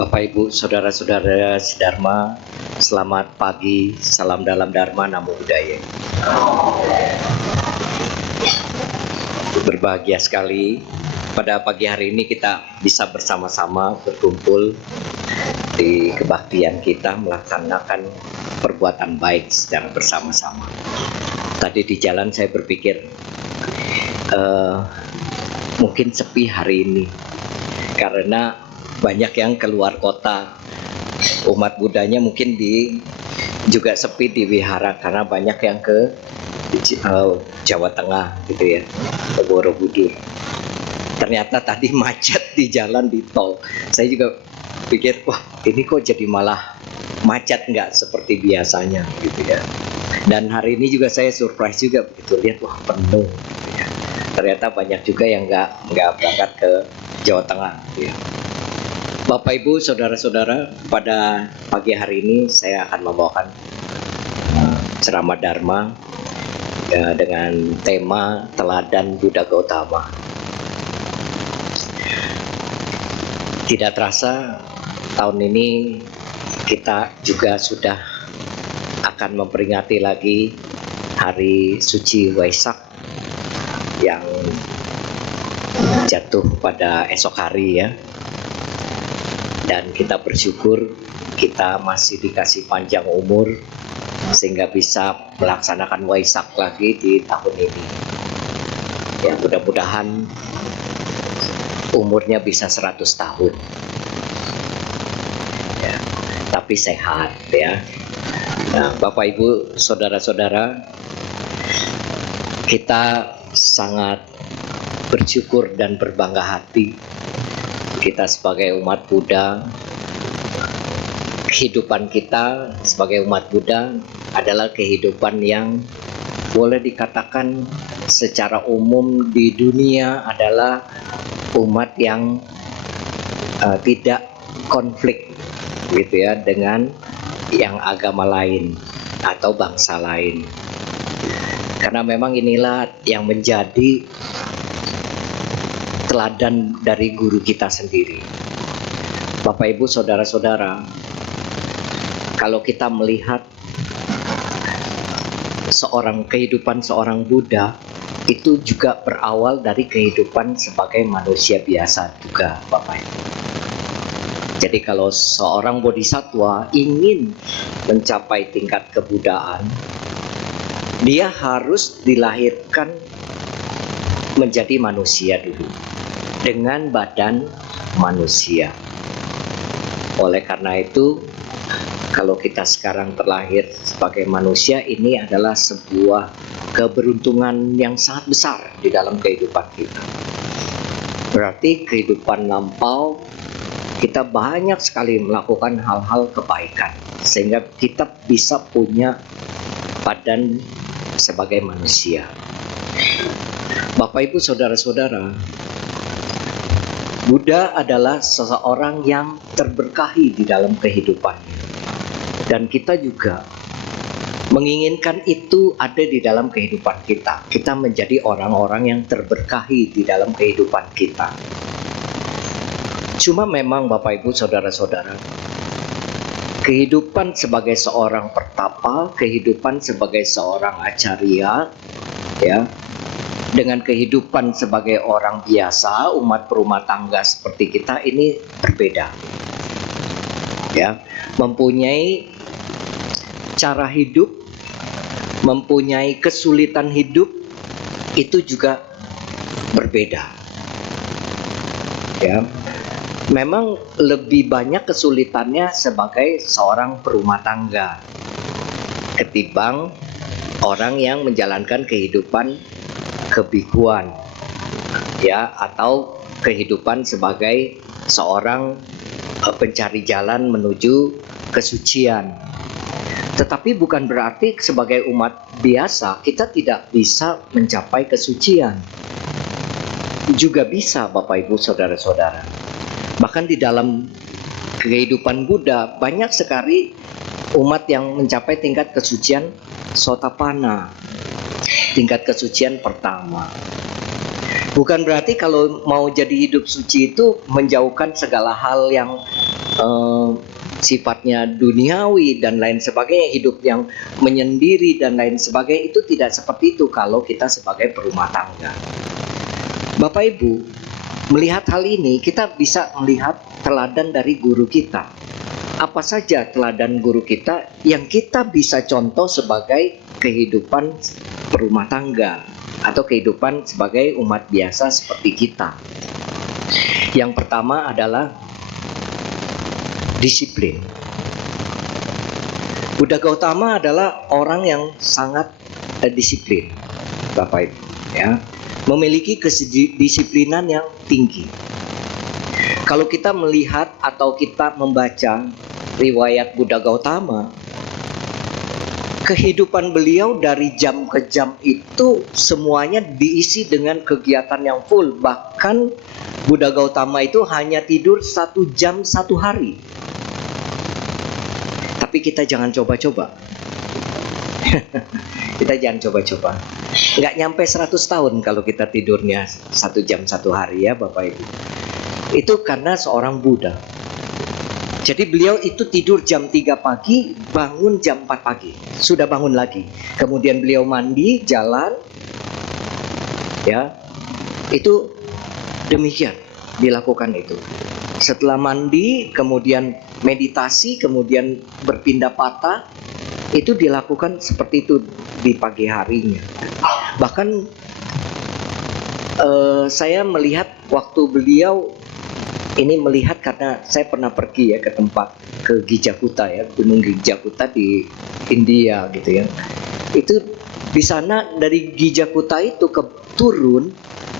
Bapak Ibu, saudara-saudara sedharma, selamat pagi, salam dalam Dharma, Namo Buddhaya. Berbahagia sekali pada pagi hari ini kita bisa bersama-sama berkumpul di kebaktian kita melaksanakan perbuatan baik secara bersama-sama. Tadi di jalan saya berpikir mungkin sepi hari ini karena banyak yang keluar kota. Umat Buddhanya mungkin juga sepi di wihara karena banyak yang ke Jawa Tengah gitu ya, ke Borobudur. Ternyata tadi macet di jalan di tol. Saya juga pikir, wah ini kok jadi malah macet nggak seperti biasanya gitu ya. Dan hari ini juga saya surprise juga begitu lihat, wah penuh gitu ya. Ternyata banyak juga yang nggak berangkat ke Jawa Tengah gitu ya. Bapak Ibu, saudara-saudara, pada pagi hari ini saya akan membawakan ceramah Dharma dengan tema Teladan Buddha Gautama. Tidak terasa tahun ini kita juga sudah akan memperingati lagi Hari Suci Waisak yang jatuh pada esok hari ya. Dan kita bersyukur kita masih dikasih panjang umur sehingga bisa melaksanakan Waisak lagi di tahun ini. Ya, mudah-mudahan umurnya bisa 100 tahun. Ya, tapi sehat ya. Nah, Bapak Ibu, saudara-saudara, kita sangat bersyukur dan berbangga hati kita sebagai umat Buddha. Kehidupan kita sebagai umat Buddha adalah kehidupan yang boleh dikatakan secara umum di dunia adalah umat yang tidak konflik gitu ya dengan yang agama lain atau bangsa lain. Karena memang inilah yang menjadi teladan dari guru kita sendiri. Bapak Ibu, saudara-saudara, kalau kita melihat kehidupan seorang Buddha itu juga berawal dari kehidupan sebagai manusia biasa juga, Bapak Ibu. Jadi kalau seorang bodhisattva ingin mencapai tingkat kebuddhaan, dia harus dilahirkan menjadi manusia dulu dengan badan manusia. Oleh karena itu, kalau kita sekarang terlahir sebagai manusia, ini adalah sebuah keberuntungan yang sangat besar di dalam kehidupan kita. Berarti kehidupan lampau kita banyak sekali melakukan hal-hal kebaikan sehingga kita bisa punya badan sebagai manusia. Bapak Ibu, saudara-saudara, Buddha adalah seseorang yang terberkahi di dalam kehidupannya. Dan kita juga menginginkan itu ada di dalam kehidupan kita. Kita menjadi orang-orang yang terberkahi di dalam kehidupan kita. Cuma memang Bapak Ibu, saudara-saudara, kehidupan sebagai seorang pertapa, kehidupan sebagai seorang acarya, ya, dengan kehidupan sebagai orang biasa, umat berumah tangga seperti kita ini berbeda. Ya, mempunyai cara hidup, mempunyai kesulitan hidup itu juga berbeda. Ya. Memang lebih banyak kesulitannya sebagai seorang berumah tangga ketimbang orang yang menjalankan kehidupan kebikuan ya, atau kehidupan sebagai seorang pencari jalan menuju kesucian. Tetapi bukan berarti sebagai umat biasa kita tidak bisa mencapai kesucian. Juga bisa Bapak Ibu, saudara-saudara. Bahkan di dalam kehidupan Buddha banyak sekali umat yang mencapai tingkat kesucian Sotapanna, tingkat kesucian pertama. Bukan berarti kalau mau jadi hidup suci itu menjauhkan segala hal yang eh, sifatnya duniawi dan lain sebagainya, hidup yang menyendiri dan lain sebagainya, itu tidak seperti itu kalau kita sebagai perumah tangga. Bapak Ibu, melihat hal ini kita bisa melihat teladan dari guru kita. Apa saja teladan guru kita yang kita bisa contoh sebagai kehidupan perumah tangga atau kehidupan sebagai umat biasa seperti kita. Yang pertama adalah disiplin. Buddha Gautama adalah orang yang sangat disiplin, Bapak Ibu, ya. Memiliki kedisiplinan yang tinggi. Kalau kita melihat atau kita membaca riwayat Buddha Gautama, kehidupan beliau dari jam ke jam itu semuanya diisi dengan kegiatan yang full. Bahkan Buddha Gautama itu hanya tidur 1 jam 1 hari. Tapi kita jangan coba-coba. Kita jangan coba-coba. Nggak nyampe 100 tahun kalau kita tidurnya 1 jam 1 hari, ya Bapak Ibu. Itu karena seorang Buddha. Jadi beliau itu tidur jam 3 pagi, bangun jam 4 pagi. Sudah bangun lagi. Kemudian beliau mandi, jalan. Ya. Itu demikian dilakukan itu. Setelah mandi, kemudian meditasi, kemudian berpindah patah, itu dilakukan seperti itu di pagi harinya. Bahkan saya melihat waktu beliau ini melihat, karena saya pernah pergi ya ke tempat, ke Gijakuta ya, Gunung Gijakuta di India gitu ya. Itu di sana dari Gijakuta itu ke turun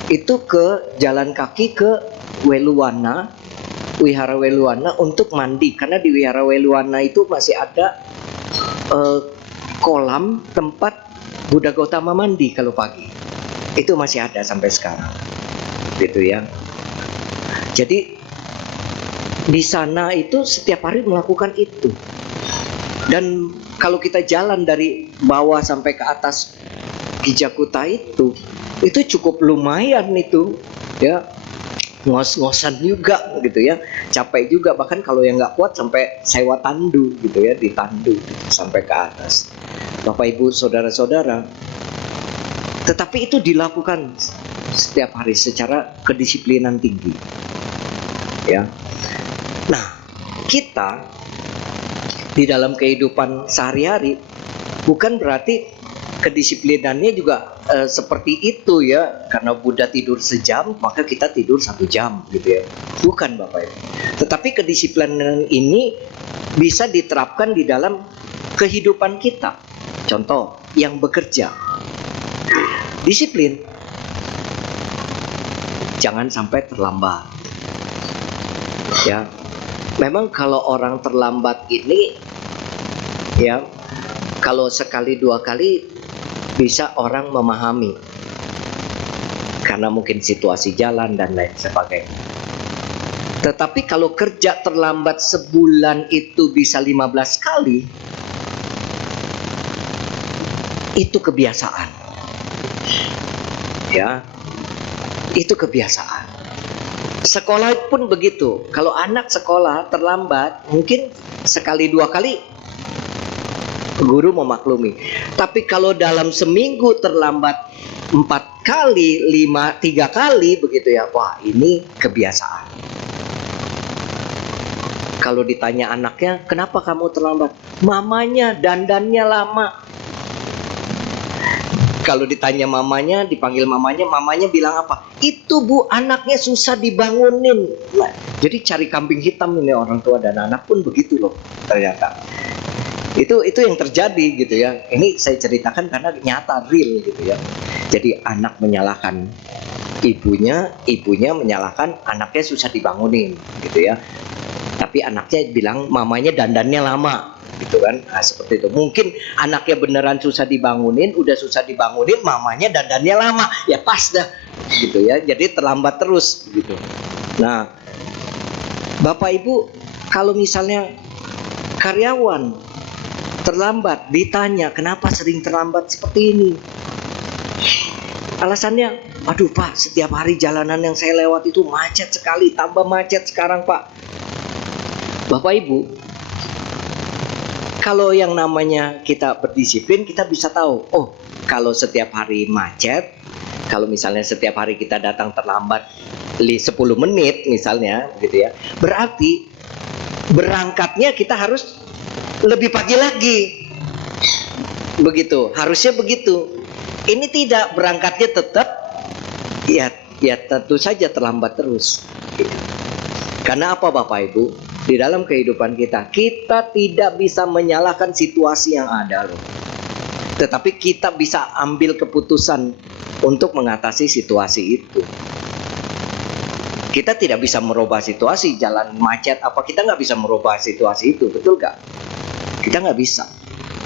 itu ke jalan kaki ke Weluwana, Wihara Weluwana untuk mandi, karena di Wihara Weluwana itu masih ada kolam tempat Buddha Gautama mandi kalau pagi. Itu masih ada sampai sekarang. Gitu ya. Jadi di sana itu setiap hari melakukan itu. Dan kalau kita jalan dari bawah sampai ke atas Gijakuta itu cukup lumayan itu, ya. Ngos-ngosan juga gitu ya, capek juga, bahkan kalau yang nggak kuat sampai sewa tandu gitu ya, ditandu sampai ke atas. Bapak Ibu saudara-saudara, tetapi itu dilakukan setiap hari secara kedisiplinan tinggi, ya. Nah, kita di dalam kehidupan sehari-hari bukan berarti kedisiplinannya juga seperti itu ya, karena Buddha tidur sejam maka kita tidur 1 jam gitu ya, bukan Bapak Ibu. Tetapi kedisiplinan ini bisa diterapkan di dalam kehidupan kita. Contoh, yang bekerja, disiplin, jangan sampai terlambat ya. Memang kalau orang terlambat ini ya, kalau sekali 2 kali bisa orang memahami, karena mungkin situasi jalan dan lain sebagainya. Tetapi kalau kerja terlambat sebulan itu bisa 15 kali, itu kebiasaan. Ya, itu kebiasaan. Sekolah pun begitu. Kalau anak sekolah terlambat, mungkin sekali 2 kali guru memaklumi. Tapi kalau dalam seminggu terlambat 4 kali, 3 kali begitu ya, wah ini kebiasaan. Kalau ditanya anaknya, kenapa kamu terlambat? Mamanya dandannya lama. Kalau ditanya mamanya, dipanggil mamanya bilang apa? Itu Bu, anaknya susah dibangunin. Nah, jadi cari kambing hitam ini orang tua dan anak pun begitu loh ternyata. Itu yang terjadi gitu ya. Ini saya ceritakan karena nyata, real gitu ya. Jadi anak menyalahkan ibunya menyalahkan anaknya susah dibangunin gitu ya. Tapi anaknya bilang mamanya dandannya lama gitu kan. Nah, seperti itu. Mungkin anaknya beneran susah dibangunin, udah susah dibangunin, mamanya dandannya lama. Ya pas dah gitu ya. Jadi terlambat terus gitu. Nah, Bapak Ibu, kalau misalnya karyawan terlambat, ditanya kenapa sering terlambat seperti ini, alasannya, aduh Pak, setiap hari jalanan yang saya lewat itu macet sekali, tambah macet sekarang Pak. Bapak Ibu, kalau yang namanya kita berdisiplin, kita bisa tahu, oh kalau setiap hari macet, kalau misalnya setiap hari kita datang terlambat 10 menit misalnya gitu ya, berarti berangkatnya kita harus lebih pagi lagi. Begitu, harusnya begitu. Ini tidak, berangkatnya tetap ya tentu saja terlambat terus. Karena apa Bapak Ibu? Di dalam kehidupan kita tidak bisa menyalahkan situasi yang ada loh. Tetapi kita bisa ambil keputusan untuk mengatasi situasi itu. Kita tidak bisa merubah situasi, jalan macet apa, kita nggak bisa merubah situasi itu, betul nggak? Kita nggak bisa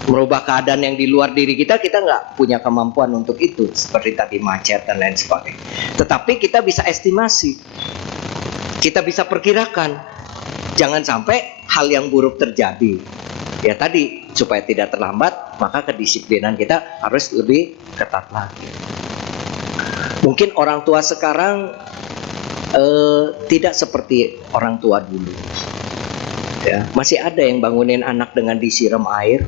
merubah keadaan yang di luar diri kita nggak punya kemampuan untuk itu, seperti tadi macet dan lain sebagainya. Tetapi kita bisa estimasi, kita bisa perkirakan, jangan sampai hal yang buruk terjadi. Ya tadi, supaya tidak terlambat, maka kedisiplinan kita harus lebih ketat lagi. Mungkin orang tua sekarang tidak seperti orang tua dulu. Ya, masih ada yang bangunin anak dengan disiram air.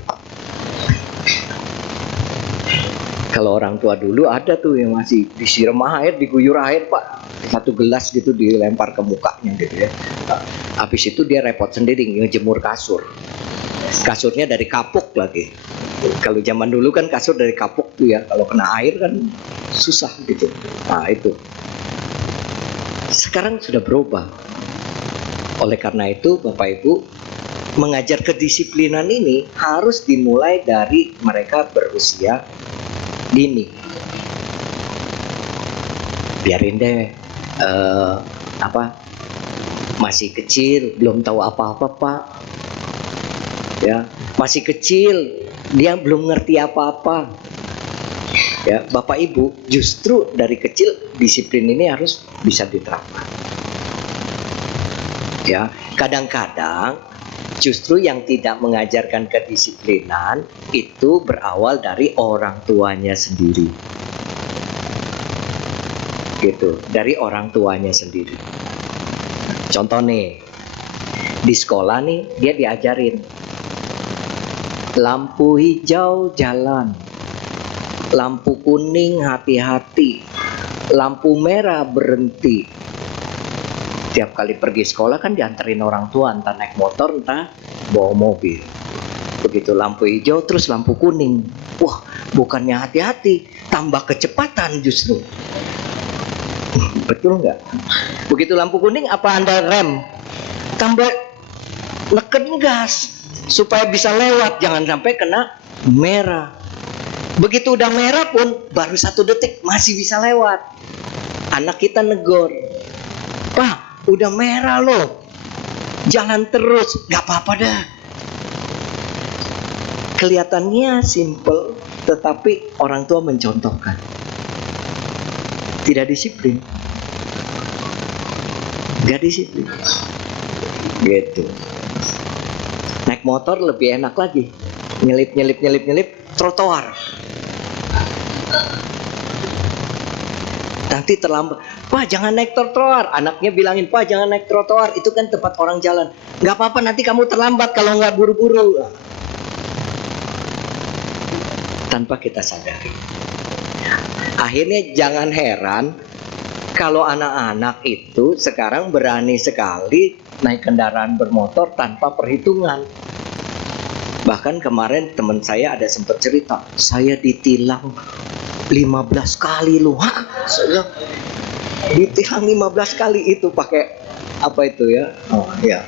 Kalau orang tua dulu ada tuh yang masih disiram air, diguyur air Pak, satu gelas gitu dilempar ke mukanya gitu ya. Habis itu dia repot sendiri ngejemur kasur. Kasurnya dari kapuk lagi. Kalau zaman dulu kan kasur dari kapuk tuh ya, kalau kena air kan susah gitu. Nah itu. Sekarang sudah berubah. Oleh karena itu Bapak Ibu, mengajar kedisiplinan ini harus dimulai dari mereka berusia dini. Biarin deh masih kecil, belum tahu apa-apa Pak. Ya, masih kecil, dia belum ngerti apa-apa. Ya, Bapak Ibu, justru dari kecil disiplin ini harus bisa diterapkan. Ya, kadang-kadang justru yang tidak mengajarkan kedisiplinan itu berawal dari orang tuanya sendiri. Gitu, dari orang tuanya sendiri. Contoh nih, di sekolah nih dia diajarin lampu hijau jalan, lampu kuning hati-hati, lampu merah berhenti. Tiap kali pergi sekolah kan dianterin orang tua, entah naik motor, entah bawa mobil. Begitu lampu hijau terus lampu kuning. Wah, bukannya hati-hati, tambah kecepatan justru. Betul nggak? Begitu lampu kuning apa Anda rem? Tambah neken gas supaya bisa lewat, jangan sampai kena merah. Begitu udah merah pun baru 1 detik masih bisa lewat. Anak kita negor, Pak, udah merah loh, jalan terus, gak apa-apa dah. Kelihatannya simple, tetapi orang tua mencontohkan. Tidak disiplin, gak disiplin. Gitu. Naik motor lebih enak lagi, nyelip trotoar. Nanti terlambat, Pak jangan naik trotoar. Anaknya bilangin, Pak jangan naik trotoar, itu kan tempat orang jalan. Gak apa-apa, nanti kamu terlambat kalau nggak buru-buru. Tanpa kita sadari. Akhirnya jangan heran kalau anak-anak itu sekarang berani sekali naik kendaraan bermotor tanpa perhitungan. Bahkan kemarin teman saya ada sempat cerita, saya ditilang 15 kali loh. Hah? Saya ditilang 15 kali itu pakai apa itu ya? Oh ya.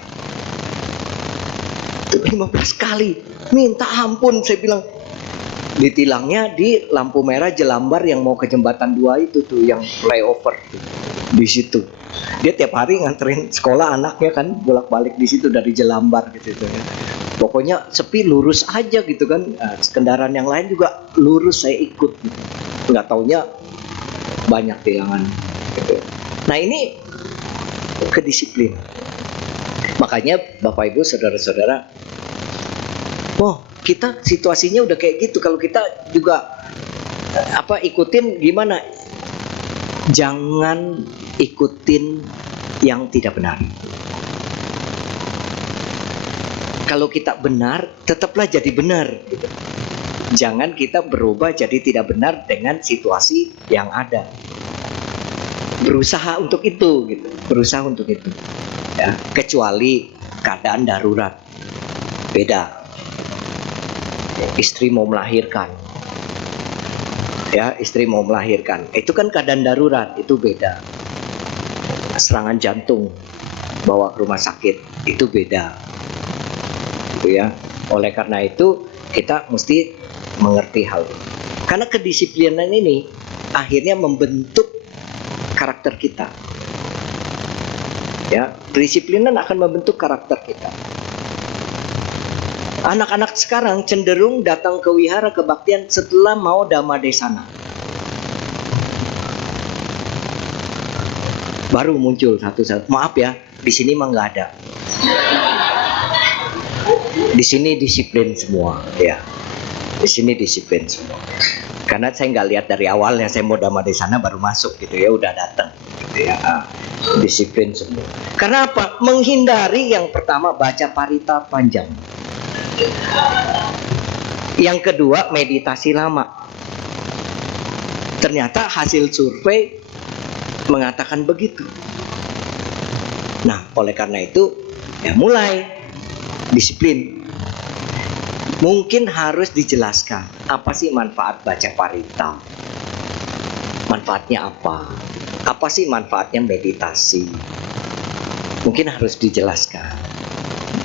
Itu 15 kali. Minta ampun, saya bilang. Ditilangnya di lampu merah Jelambar yang mau ke jembatan 2 itu tuh, yang flyover tuh. Di situ. Dia tiap hari nganterin sekolah anaknya kan, bolak-balik di situ dari Jelambar gitu ya. Pokoknya sepi, lurus aja gitu kan. Nah, kendaraan yang lain juga lurus, saya ikut. Nggak taunya banyak tilangan. Gitu. Nah ini kedisiplin. Makanya Bapak Ibu saudara-saudara, kita situasinya udah kayak gitu. Kalau kita juga ikutin gimana? Jangan ikutin yang tidak benar. Kalau kita benar, tetaplah jadi benar gitu. Jangan kita berubah jadi tidak benar dengan situasi yang ada. Berusaha untuk itu gitu. Berusaha untuk itu. Ya, kecuali keadaan darurat. Beda. Istri mau melahirkan. Ya, istri mau melahirkan. Itu kan keadaan darurat, itu beda. Serangan jantung bawa ke rumah sakit, itu beda. Gitu ya. Oleh karena itu kita mesti mengerti hal ini. Karena kedisiplinan ini akhirnya membentuk karakter kita. Ya, kedisiplinan akan membentuk karakter kita. Anak-anak sekarang cenderung datang ke wihara kebaktian setelah mau Dhammadesana. Baru muncul satu-satu. Maaf ya, di sini mah nggak ada. Di sini disiplin semua, ya. Di sini disiplin semua. Karena saya nggak lihat dari awalnya, saya mau Dhammadesana baru masuk gitu ya, udah datang. Gitu ya. Disiplin semua. Karena apa? Menghindari yang pertama baca parita panjang. Yang kedua meditasi lama. Ternyata hasil survei mengatakan begitu. Nah, oleh karena itu ya mulai disiplin. Mungkin harus dijelaskan apa sih manfaat baca parita. Manfaatnya apa? Apa sih manfaatnya meditasi? Mungkin harus dijelaskan.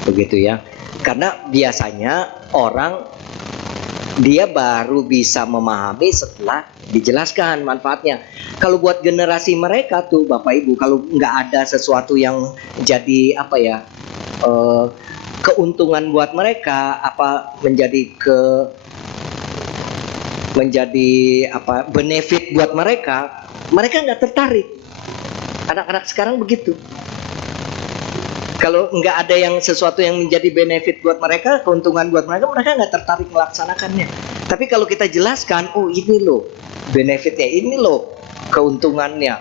Begitu ya. Karena biasanya orang dia baru bisa memahami setelah dijelaskan manfaatnya. Kalau buat generasi mereka tuh Bapak Ibu, kalau nggak ada sesuatu yang jadi apa ya, keuntungan buat mereka, apa menjadi benefit buat mereka, mereka nggak tertarik. Anak-anak sekarang begitu. Kalau nggak ada yang sesuatu yang menjadi benefit buat mereka, keuntungan buat mereka, mereka nggak tertarik melaksanakannya. Tapi kalau kita jelaskan, oh ini loh benefitnya, ini loh keuntungannya,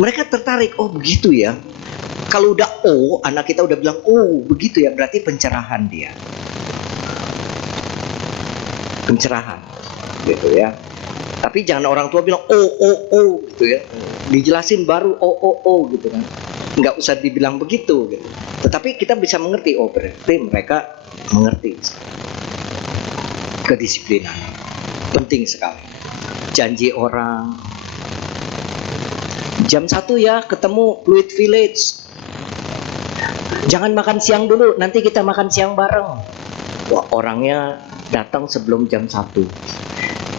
mereka tertarik. Oh begitu ya. Kalau udah anak kita udah bilang oh begitu ya, berarti pencerahan dia, pencerahan, gitu ya. Tapi jangan orang tua bilang oh gitu ya, dijelasin baru gitu kan. Nggak usah dibilang begitu gitu. Tetapi kita bisa mengerti, oh berarti mereka mengerti. Kedisiplinan penting sekali. Janji orang jam 1 ya ketemu Pluit Village, jangan makan siang dulu, nanti kita makan siang bareng. Wah, orangnya datang sebelum jam 1,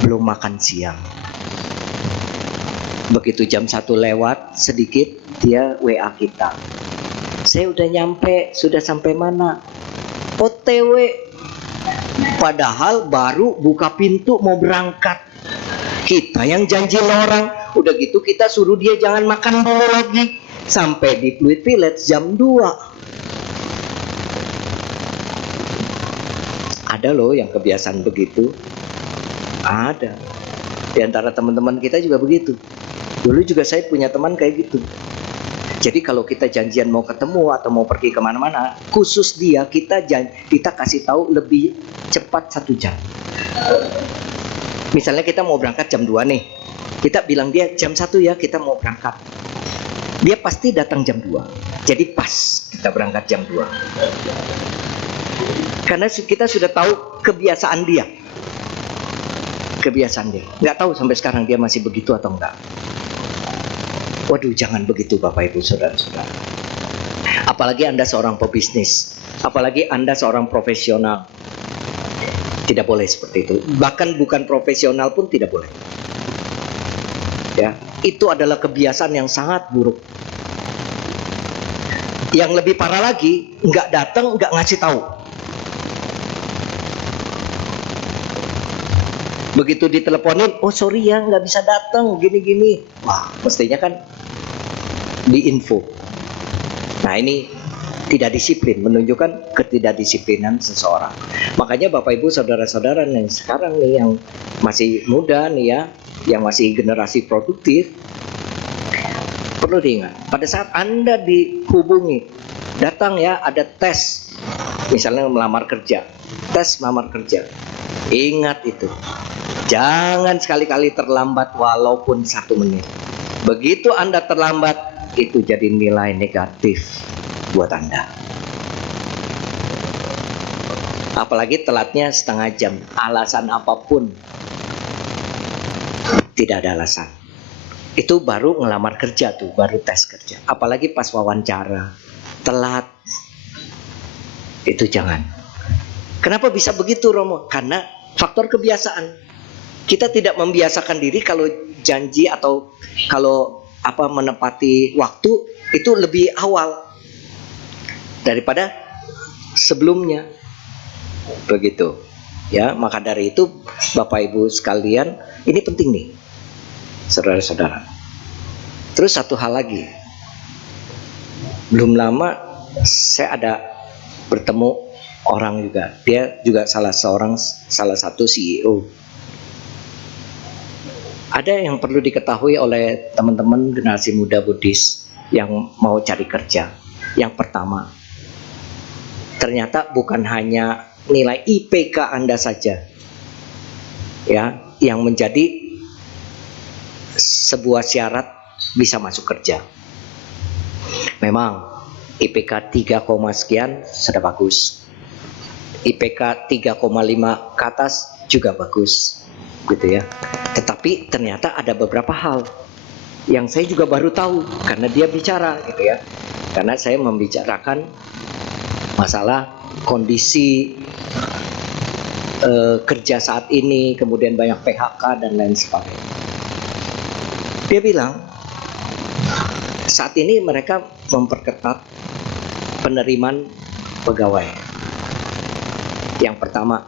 belum makan siang. Begitu jam 1 lewat sedikit, dia WA kita, saya udah nyampe, sudah sampai mana? OTW. Padahal baru buka pintu mau berangkat. Kita yang janjiin orang, udah gitu kita suruh dia jangan makan dulu lagi. Sampai di Pluit Village jam 2. Ada loh yang kebiasaan begitu. Ada. Di antara teman-teman kita juga begitu. Dulu juga saya punya teman kayak gitu. Jadi kalau kita janjian mau ketemu atau mau pergi kemana-mana, khusus dia kita kasih tahu lebih cepat 1 jam. Misalnya kita mau berangkat jam 2 nih, kita bilang dia jam 1 ya kita mau berangkat. Dia pasti datang jam 2. Jadi pas kita berangkat jam 2. Karena kita sudah tahu kebiasaan dia. Kebiasaan dia. Nggak tahu sampai sekarang dia masih begitu atau enggak. Waduh, jangan begitu Bapak Ibu Saudara-saudara. Apalagi Anda seorang pebisnis, apalagi Anda seorang profesional. Tidak boleh seperti itu. Bahkan bukan profesional pun tidak boleh. Ya, itu adalah kebiasaan yang sangat buruk. Yang lebih parah lagi, nggak datang, nggak ngasih tahu. Begitu diteleponin, oh sorry ya nggak bisa datang, gini-gini. Wah, mestinya kan diinfo. Nah ini tidak disiplin, menunjukkan ketidakdisiplinan seseorang. Makanya Bapak Ibu Saudara-saudara yang sekarang nih, yang masih muda nih ya, yang masih generasi produktif, perlu diingat, pada saat Anda dihubungi, datang ya ada tes Misalnya melamar kerja, tes melamar kerja. Ingat itu, jangan sekali-kali terlambat walaupun 1 menit. Begitu Anda terlambat, itu jadi nilai negatif buat Anda. Apalagi telatnya setengah jam, alasan apapun, tidak ada alasan. Itu baru ngelamar kerja tuh, baru tes kerja. Apalagi pas wawancara, telat, itu jangan. Kenapa bisa begitu, Romo? Karena faktor kebiasaan. Kita tidak membiasakan diri kalau janji atau kalau menepati waktu itu lebih awal daripada sebelumnya. Begitu. Ya, maka dari itu Bapak Ibu sekalian, ini penting nih. Saudara-saudara. Terus satu hal lagi. Belum lama saya ada bertemu orang juga. Dia juga salah satu CEO. Ada yang perlu diketahui oleh teman-teman generasi muda Buddhis yang mau cari kerja. Yang pertama, ternyata bukan hanya nilai IPK Anda saja ya yang menjadi sebuah syarat bisa masuk kerja. Memang IPK 3, sekian sudah bagus. IPK 3,5 ke atas juga bagus, gitu ya. Tetapi ternyata ada beberapa hal yang saya juga baru tahu karena dia bicara, gitu ya. Karena saya membicarakan masalah kondisi kerja saat ini, kemudian banyak PHK dan lain sebagainya. Dia bilang saat ini mereka memperketat penerimaan pegawai. Yang pertama,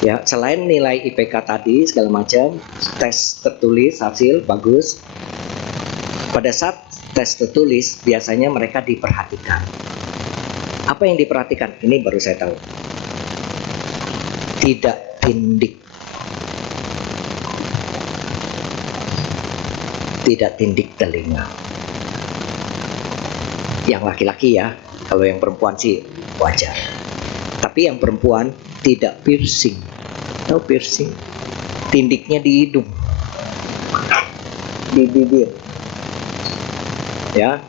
ya selain nilai IPK tadi segala macam, tes tertulis hasil bagus. Pada saat tes tertulis biasanya mereka diperhatikan. Apa yang diperhatikan? Ini baru saya tahu. Tidak tindik. Tidak tindik telinga. Yang laki-laki ya, kalau yang perempuan sih wajar. Tapi yang perempuan tidak piercing. Tahu piercing? Tindiknya di hidung, di bibir. Ya,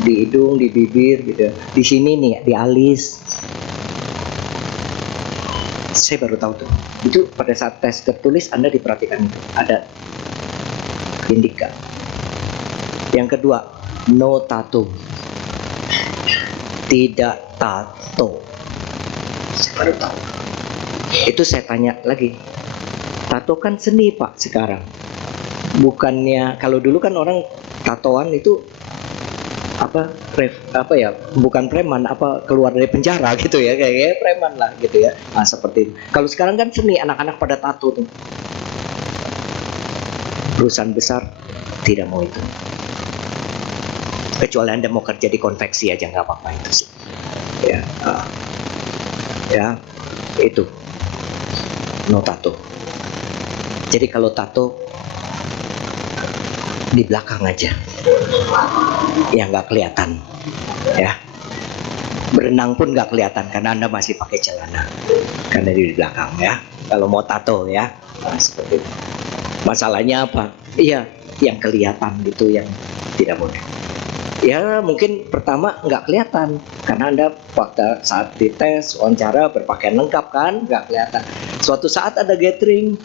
di hidung, di bibir gitu. Di sini nih, di alis. Saya baru tahu tuh. Itu pada saat tes tertulis Anda diperhatikan itu. Ada tindikan. Yang kedua, no tato. Tidak tato. Saya baru tahu. Itu saya tanya lagi. Tato kan seni Pak sekarang. Bukannya kalau dulu kan orang tatoan itu bukan preman, keluar dari penjara gitu ya, kayak preman lah gitu ya. Nah, seperti itu. Kalau sekarang kan seni, anak-anak pada tato tuh. Perusahaan besar tidak mau itu. Kecuali Anda mau kerja di konveksi aja nggak apa-apa itu sih. Ya, ya itu no tato. Jadi kalau tato di belakang aja, ya nggak kelihatan, ya. Berenang pun nggak kelihatan karena Anda masih pakai celana, karena di belakang ya. Kalau mau tato ya, nah, seperti itu. Masalahnya apa? Iya, yang kelihatan gitu yang tidak boleh. Ya mungkin pertama nggak kelihatan karena Anda waktu saat dites wawancara berpakaian lengkap kan, nggak kelihatan. Suatu saat ada gathering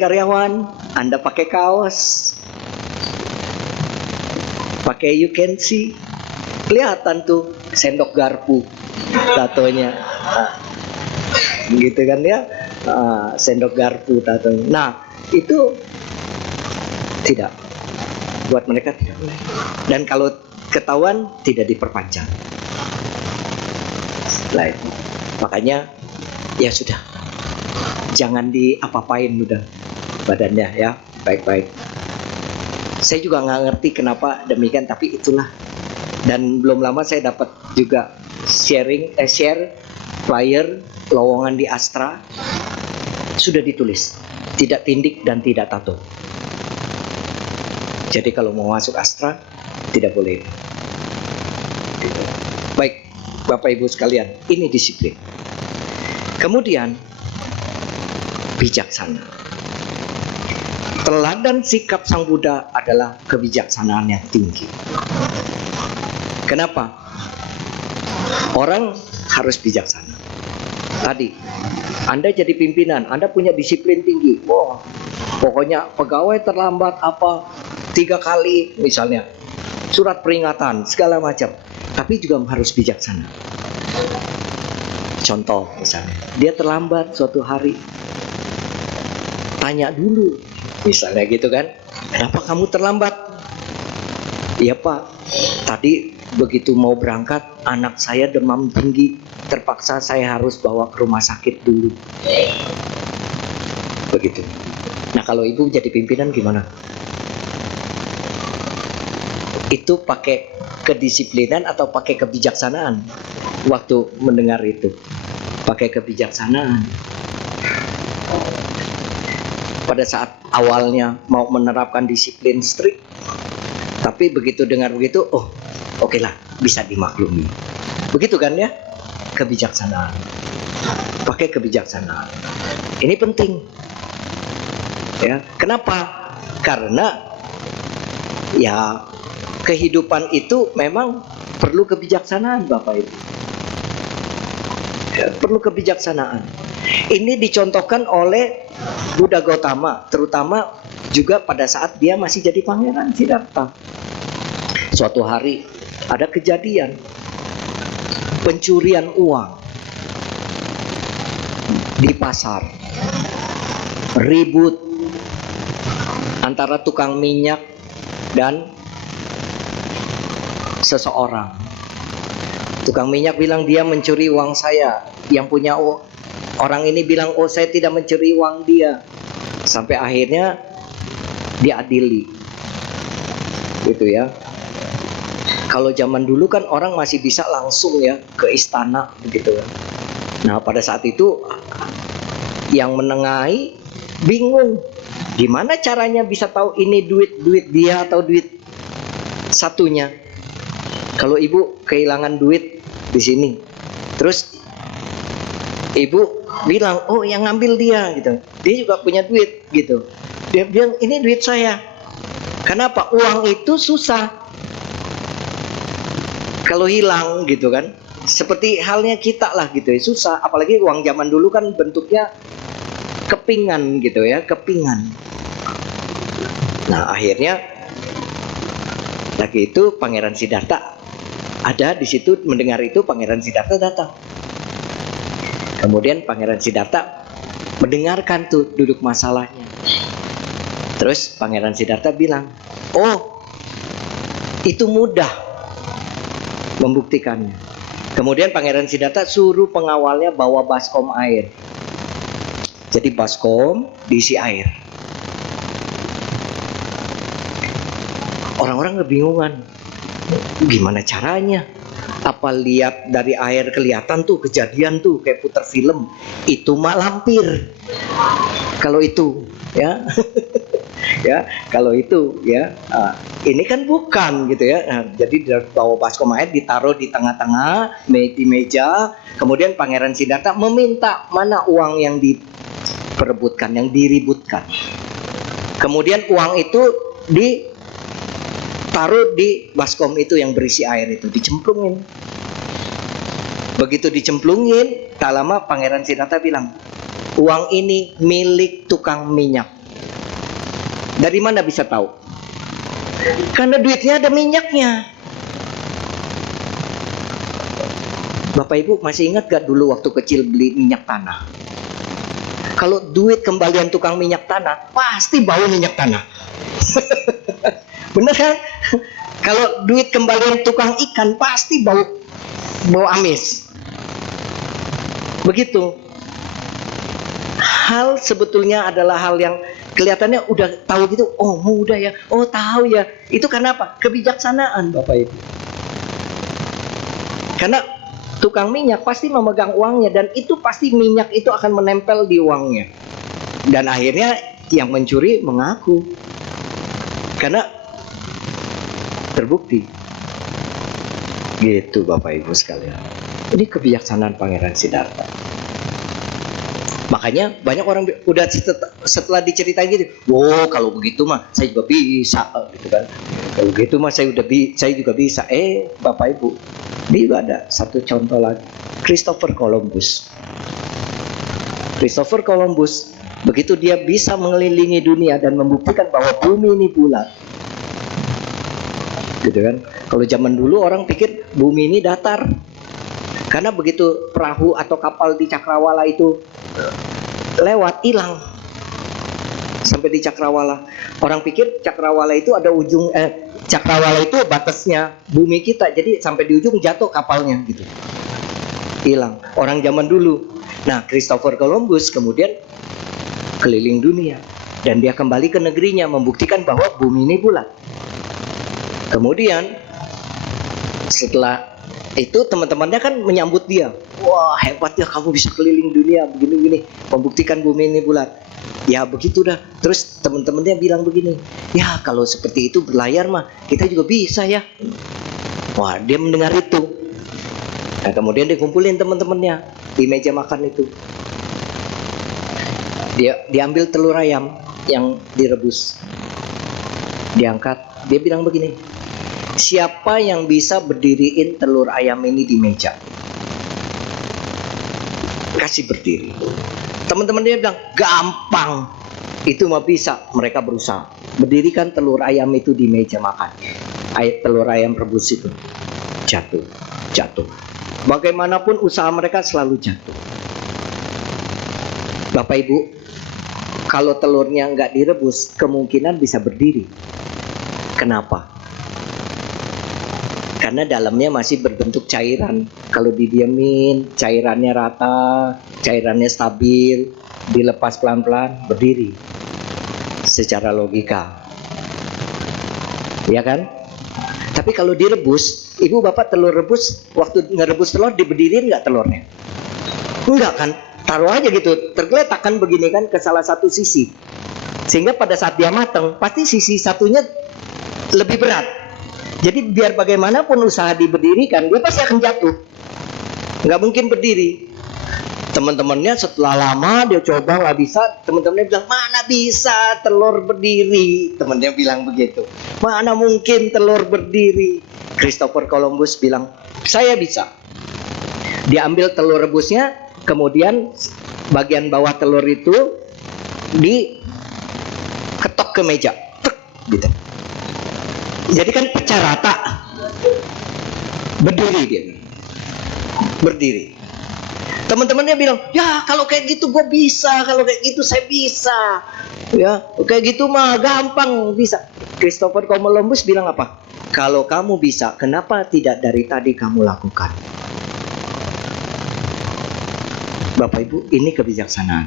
karyawan, Anda pakai kaos, pakai you can see, kelihatan tuh sendok garpu tatonya, gitu kan ya, sendok garpu tatonya. Nah itu tidak, buat mereka tidak boleh. Dan kalau ketahuan tidak diperpanjang. Setelah itu, makanya ya sudah. Jangan diapa-apain udah badannya ya, baik-baik. Saya juga nggak ngerti kenapa demikian, tapi itulah. Dan belum lama saya dapat juga share flyer lowongan di Astra, sudah ditulis tidak tindik dan tidak tato. Jadi kalau mau masuk Astra tidak boleh. Bapak Ibu sekalian, ini disiplin. Kemudian bijaksana. Teladan sikap Sang Buddha adalah kebijaksanaan yang tinggi. Kenapa? Orang harus bijaksana. Tadi, Anda jadi pimpinan, Anda punya disiplin tinggi. Wah, pokoknya pegawai terlambat 3 kali misalnya, surat peringatan segala macam. Tapi juga harus bijaksana. Contoh misalnya, dia terlambat suatu hari, tanya dulu, misalnya gitu kan, kenapa kamu terlambat? Iya Pak, tadi begitu mau berangkat, anak saya demam tinggi, terpaksa saya harus bawa ke rumah sakit dulu. Begitu. Nah kalau ibu jadi pimpinan gimana? Itu pakai kedisiplinan atau pakai kebijaksanaan waktu mendengar itu? Pakai kebijaksanaan. Pada saat awalnya mau menerapkan disiplin strict, tapi begitu dengar begitu, oh oke lah, bisa dimaklumi. Begitu kan ya? Kebijaksanaan. Pakai kebijaksanaan. Ini penting. Ya, kenapa? Karena ya kehidupan itu memang perlu kebijaksanaan, Bapak Ibu. Ya, perlu kebijaksanaan. Ini dicontohkan oleh Buddha Gautama, terutama juga pada saat dia masih jadi Pangeran Siddhartha. Suatu hari ada kejadian pencurian uang di pasar, ribut antara tukang minyak dan seseorang. Tukang minyak bilang dia mencuri uang saya. Yang punya orang ini bilang, oh saya tidak mencuri uang dia. Sampai akhirnya diadili. Gitu ya. Kalau zaman dulu kan orang masih bisa langsung ya ke istana begitu. Nah pada saat itu yang menengahi bingung. Gimana caranya bisa tahu ini duit dia atau duit satunya? Kalau ibu kehilangan duit di sini, terus ibu bilang, oh yang ngambil dia gitu. Dia juga punya duit gitu. Dia bilang ini duit saya. Kenapa? Uang itu susah kalau hilang gitu kan. Seperti halnya kita lah gitu ya, susah. Apalagi uang zaman dulu kan bentuknya kepingan gitu ya, kepingan. Nah akhirnya lagi itu Pangeran Siddhartha ada di situ, mendengar itu Pangeran Siddhartha datang. Kemudian Pangeran Siddhartha mendengarkan tuh duduk masalahnya. Terus Pangeran Siddhartha bilang, oh itu mudah membuktikannya. Kemudian Pangeran Siddhartha suruh pengawalnya bawa baskom air. Jadi baskom diisi air. Orang-orang kebingungan. Gimana caranya? Apa lihat dari air kelihatan tuh kejadian tuh kayak putar film? Itu mah lampir. Kalau itu ya. Ya, kalau itu ya. Ini kan bukan gitu ya. Nah, jadi bawa baskom air ditaruh di tengah-tengah di meja. Kemudian Pangeran Siddhartha meminta mana uang yang diperebutkan, yang diributkan. Kemudian uang itu taruh di baskom itu yang berisi air itu, dicemplungin. Begitu dicemplungin, tak lama Pangeran Siddhartha bilang, uang ini milik tukang minyak. Dari mana bisa tahu? Karena duitnya ada minyaknya. Bapak Ibu masih ingat gak dulu waktu kecil beli minyak tanah? Kalau duit kembalian tukang minyak tanah, pasti bau minyak tanah. Bener kan? Kalau duit kembalian tukang ikan pasti bau amis. Begitu. Hal sebetulnya adalah hal yang kelihatannya udah tahu gitu. Oh mudah ya. Oh tahu ya. Itu karena apa? Kebijaksanaan Bapak Ibu. Karena tukang minyak pasti memegang uangnya dan itu pasti minyak itu akan menempel di uangnya. Dan akhirnya yang mencuri mengaku. Karena terbukti gitu Bapak Ibu sekalian Ini kebijaksanaan Pangeran Siddhartha. Makanya banyak orang udah setelah diceritain gitu, wow kalau begitu mah saya juga bisa, gitu kan. Kalau begitu mah saya juga bisa. Bapak Ibu, ini ada satu contoh lagi, Christopher Columbus. Christopher Columbus, begitu dia bisa mengelilingi dunia dan membuktikan bahwa bumi ini bulat, gitu kan. Kalau zaman dulu orang pikir bumi ini datar, karena begitu perahu atau kapal di Cakrawala itu lewat, hilang sampai di Cakrawala. Orang pikir Cakrawala itu ada ujung, Cakrawala itu batasnya bumi kita, jadi sampai di ujung jatuh kapalnya gitu, hilang. Orang zaman dulu. Nah, Christopher Columbus kemudian keliling dunia dan dia kembali ke negerinya membuktikan bahwa bumi ini bulat. Kemudian setelah itu teman-temannya kan menyambut dia, wah hebat ya kamu bisa keliling dunia begini-begini, membuktikan bumi ini bulat. Ya begitu dah. Terus teman-temannya bilang begini, ya kalau seperti itu berlayar mah kita juga bisa ya. Wah, dia mendengar itu. Nah, kemudian dikumpulin teman-temannya di meja makan itu. Dia diambil telur ayam yang direbus, diangkat. Dia bilang begini, siapa yang bisa berdiriin telur ayam ini di meja? Kasih berdiri. Teman-teman dia bilang, gampang. Itu mah bisa. Mereka berusaha berdirikan telur ayam itu di meja makan. Telur ayam rebus itu jatuh. Bagaimanapun usaha mereka selalu jatuh. Bapak Ibu, kalau telurnya nggak direbus, kemungkinan bisa berdiri. Kenapa? Karena dalamnya masih berbentuk cairan. Kalau didiamin, cairannya rata, cairannya stabil, dilepas pelan-pelan, berdiri. Secara logika, ya kan? Tapi kalau direbus, ibu bapak telur rebus, waktu ngerebus telur diberdiriin nggak telurnya? Enggak kan? Taruh aja gitu, tergeletak kan begini kan ke salah satu sisi. Sehingga pada saat dia matang, pasti sisi satunya lebih berat. Jadi biar bagaimanapun usaha diberdirikan, dia pasti akan jatuh. Nggak mungkin berdiri. Teman-temannya setelah lama dia coba nggak bisa, teman-temannya bilang, mana bisa telur berdiri? Temannya bilang begitu. Mana mungkin telur berdiri? Christopher Columbus bilang, saya bisa. Dia ambil telur rebusnya, kemudian bagian bawah telur itu diketok ke meja, gitu. Jadi kan pecah rata. Berdiri dia. Berdiri. Teman-temannya bilang, ya kalau kayak gitu gue bisa, kalau kayak gitu saya bisa. Ya, kayak gitu mah gampang bisa. Christopher Columbus bilang apa? Kalau kamu bisa, kenapa tidak dari tadi kamu lakukan? Bapak Ibu, ini kebijaksanaan.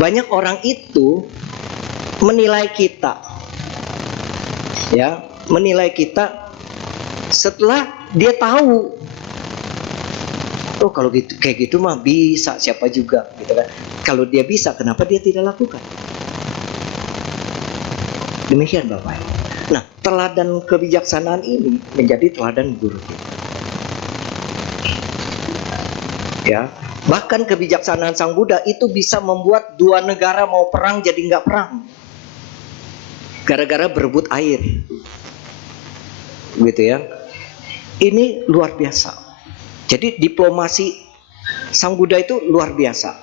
Banyak orang itu menilai kita, ya, menilai kita setelah dia tahu, oh kalau gitu kayak gitu mah bisa, siapa juga, gitu kan. Kalau dia bisa, kenapa dia tidak lakukan? Demikian Bapak. Nah, teladan kebijaksanaan ini menjadi teladan guru kita. Ya, bahkan kebijaksanaan Sang Buddha itu bisa membuat dua negara mau perang jadi nggak perang, gara-gara berebut air, gitu ya. Ini luar biasa. Jadi diplomasi Sang Buddha itu luar biasa.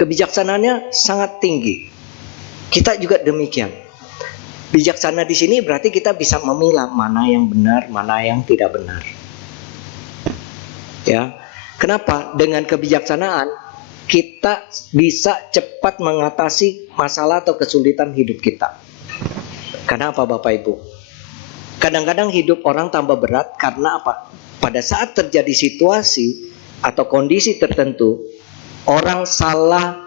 Kebijaksanaannya sangat tinggi. Kita juga demikian. Bijaksana di sini berarti kita bisa memilah mana yang benar, mana yang tidak benar. Ya. Kenapa? Dengan kebijaksanaan kita bisa cepat mengatasi masalah atau kesulitan hidup kita. Kenapa Bapak Ibu? Kadang-kadang hidup orang tambah berat karena apa? Pada saat terjadi situasi atau kondisi tertentu, orang salah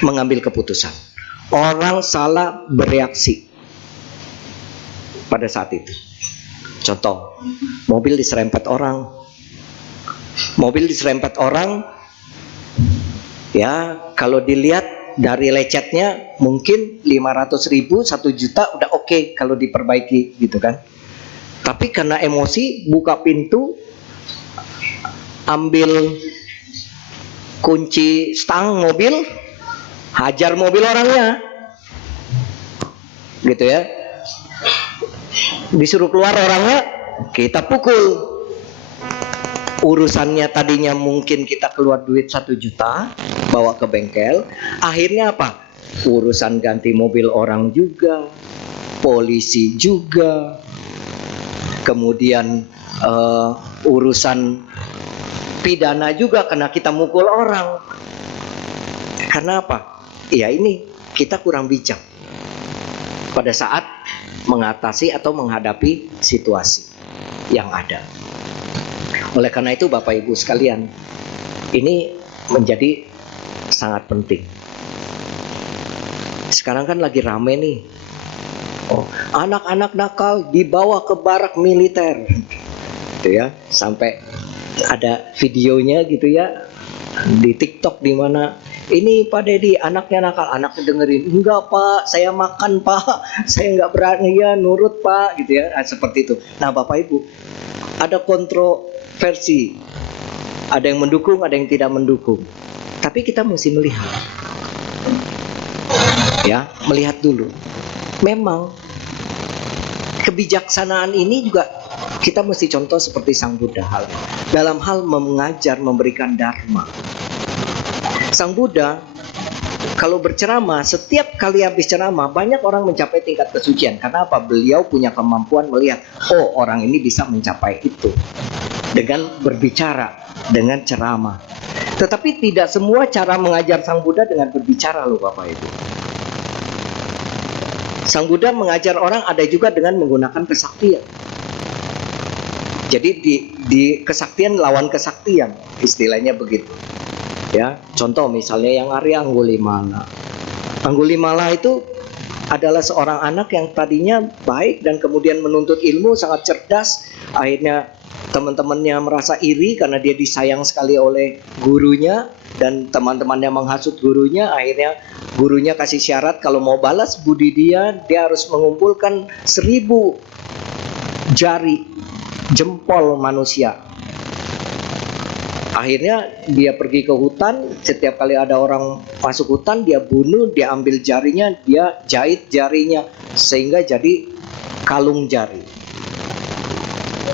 mengambil keputusan. Orang salah bereaksi pada saat itu. Contoh, mobil diserempet orang. Mobil diserempet orang, ya kalau dilihat dari lecetnya mungkin 500.000, 1 juta udah oke kalau diperbaiki gitu kan. Tapi karena emosi buka pintu, ambil kunci stang mobil, hajar mobil orangnya, gitu ya. Disuruh keluar orangnya, kita pukul. Urusannya tadinya mungkin kita keluar duit 1 juta, bawa ke bengkel. Akhirnya apa? Urusan ganti mobil orang juga, polisi juga, kemudian urusan pidana juga karena kita mukul orang. Karena apa? Ya ini kita kurang bijak pada saat mengatasi atau menghadapi situasi yang ada. Oleh karena itu Bapak Ibu sekalian, ini menjadi sangat penting. Sekarang kan lagi rame nih, anak-anak nakal dibawa ke barak militer, gitu ya, sampai ada videonya gitu ya di TikTok di mana ini Pak Dedi anaknya nakal, anaknya dengerin, enggak Pak, saya makan Pak, saya nggak berani ya nurut Pak, gitu ya, seperti itu. Nah Bapak Ibu, ada kontroversi, ada yang mendukung, ada yang tidak mendukung. Tapi kita mesti melihat, ya, melihat dulu. Memang kebijaksanaan ini juga kita mesti contoh seperti Sang Buddha dalam hal mengajar, memberikan dharma. Sang Buddha kalau berceramah, setiap kali habis ceramah banyak orang mencapai tingkat kesucian. Karena apa? Beliau punya kemampuan melihat, oh orang ini bisa mencapai itu dengan berbicara, dengan ceramah. Tetapi tidak semua cara mengajar Sang Buddha dengan berbicara loh Bapak Ibu. Sang Buddha mengajar orang ada juga dengan menggunakan kesaktian. Jadi di kesaktian lawan kesaktian, istilahnya begitu. Ya, contoh misalnya yang Arya Anggulimala. Anggulimala itu adalah seorang anak yang tadinya baik dan kemudian menuntut ilmu, sangat cerdas. Akhirnya teman-temannya merasa iri karena dia disayang sekali oleh gurunya dan teman-temannya menghasut gurunya. Akhirnya gurunya kasih syarat kalau mau balas budi dia harus mengumpulkan 1000 jari jempol manusia. Akhirnya dia pergi ke hutan, setiap kali ada orang masuk hutan dia bunuh, dia ambil jarinya, dia jahit jarinya sehingga jadi kalung jari.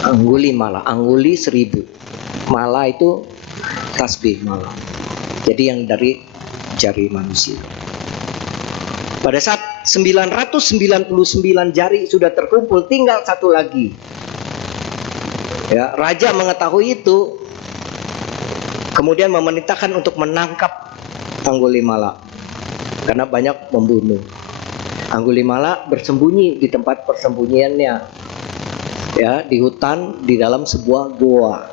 Anggulimala, angguli 1000, mala itu tasbih mala. Jadi yang dari jari manusia. Pada saat 999 jari sudah terkumpul, tinggal 1 lagi. Ya, raja mengetahui itu, kemudian memerintahkan untuk menangkap Anggulimala karena banyak membunuh. Anggulimala bersembunyi di tempat persembunyiannya, ya, di hutan di dalam sebuah goa.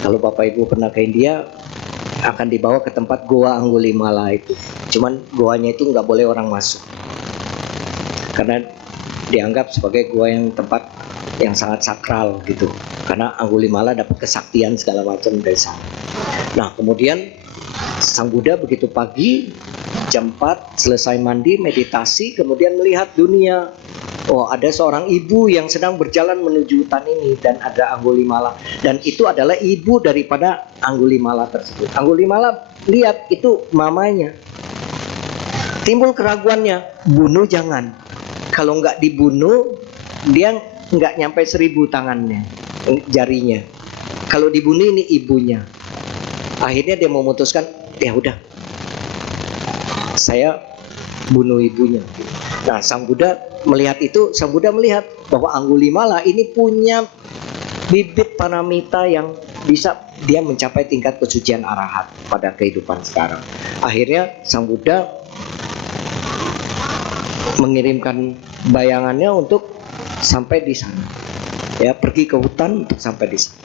Kalau Bapak Ibu pernah ke India, akan dibawa ke tempat goa Anggulimala itu. Cuman goanya itu nggak boleh orang masuk karena dianggap sebagai goa yang tempat yang sangat sakral gitu. Karena Anggulimala dapat kesaktian segala macam dari sana. Nah, kemudian Sang Buddha begitu pagi jam 4 selesai mandi, meditasi, kemudian melihat dunia. Oh, ada seorang ibu yang sedang berjalan menuju hutan ini dan ada Anggulimala, dan itu adalah ibu daripada Anggulimala tersebut. Anggulimala lihat itu mamanya. Timbul keraguannya, bunuh jangan. Kalau nggak dibunuh, dia nggak nyampe 1000 tangannya, jarinya. Kalau dibunuh ini ibunya. Akhirnya dia memutuskan, ya udah, saya bunuh ibunya. Nah, Sang Buddha melihat itu, Sang Buddha melihat bahwa Anggulimala ini punya bibit paramita yang bisa dia mencapai tingkat kesucian arahat pada kehidupan sekarang. Akhirnya Sang Buddha mengirimkan bayangannya untuk sampai di sana. Ya, pergi ke hutan untuk sampai di sana.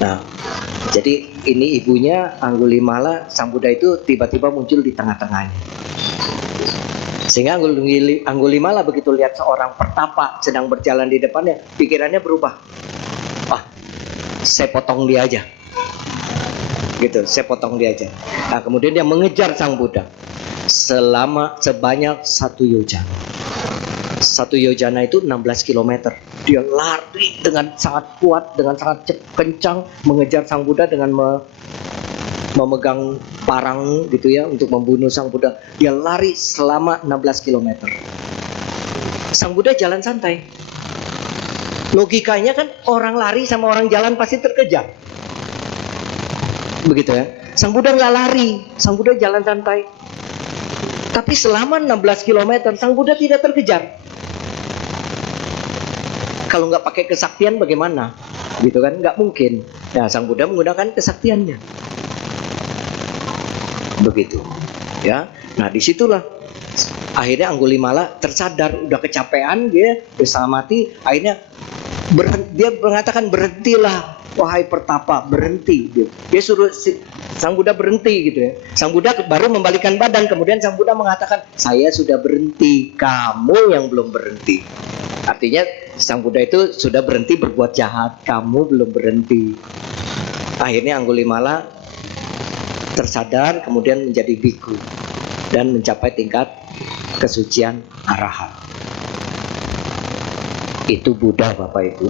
Nah, jadi ini ibunya Anggulimala, Sang Buddha itu tiba-tiba muncul di tengah-tengahnya. Sehingga Anggulimala begitu lihat seorang pertapa sedang berjalan di depannya, pikirannya berubah. Ah, saya potong dia aja. Gitu, saya potong dia aja. Nah, kemudian dia mengejar Sang Buddha sebanyak 1 yoja. 1 yojana itu 16 km. Dia lari dengan sangat kuat, dengan sangat kencang mengejar Sang Buddha dengan memegang parang gitu ya untuk membunuh Sang Buddha. Dia lari selama 16 km. Sang Buddha jalan santai. Logikanya kan orang lari sama orang jalan pasti terkejar. Begitu ya. Sang Buddha nggak lari, Sang Buddha jalan santai. Tapi selama 16 km Sang Buddha tidak terkejar. Kalau nggak pakai kesaktian bagaimana? Gitu kan, nggak mungkin. Nah, Sang Buddha menggunakan kesaktiannya. Begitu, ya. Nah, disitulah akhirnya Anggulimala tersadar, udah kecapean dia, udah mati. Akhirnya dia mengatakan, berhentilah, wahai pertapa, berhenti. Dia suruh Sang Buddha berhenti gitu ya. Sang Buddha baru membalikkan badan. Kemudian Sang Buddha mengatakan, saya sudah berhenti, kamu yang belum berhenti. Artinya Sang Buddha itu sudah berhenti berbuat jahat, kamu belum berhenti. Akhirnya Anggulimala tersadar, kemudian menjadi bhikkhu dan mencapai tingkat kesucian arahat. Itu Buddha, Bapak Ibu.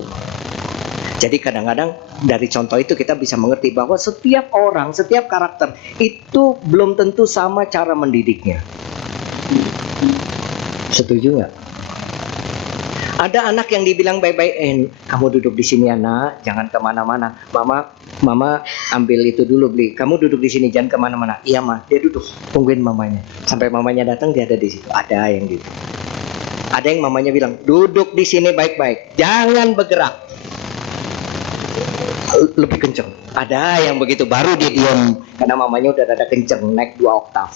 Jadi kadang-kadang dari contoh itu kita bisa mengerti bahwa setiap orang, setiap karakter itu belum tentu sama cara mendidiknya. Setuju nggak? Ada anak yang dibilang baik-baik, kamu duduk di sini anak, jangan kemana-mana. Mama ambil itu dulu beli. Kamu duduk di sini, jangan kemana-mana. Iya mah, dia duduk, tungguin mamanya. Sampai mamanya datang dia ada di situ. Ada yang gitu. Ada yang mamanya bilang, duduk di sini baik-baik, jangan bergerak. Lebih kenceng. Ada yang begitu, baru dia diam karena mamanya udah ada kenceng, naik 2 oktav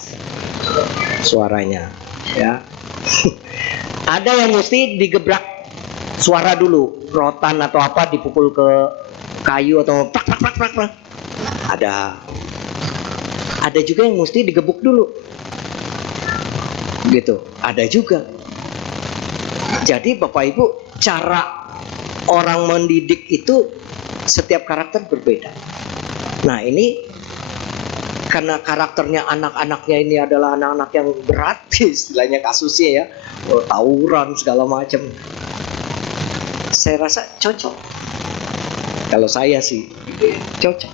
suaranya. Ya. Ada yang mesti digebrak suara dulu, rotan atau apa dipukul ke kayu atau prak. Ada juga yang mesti digebuk dulu. Gitu. Ada juga. Jadi Bapak Ibu, cara orang mendidik itu setiap karakter berbeda. Nah, ini karena karakternya anak-anaknya ini adalah anak-anak yang berat, istilahnya kasusnya ya, tawuran segala macam. Saya rasa cocok. Kalau saya sih cocok.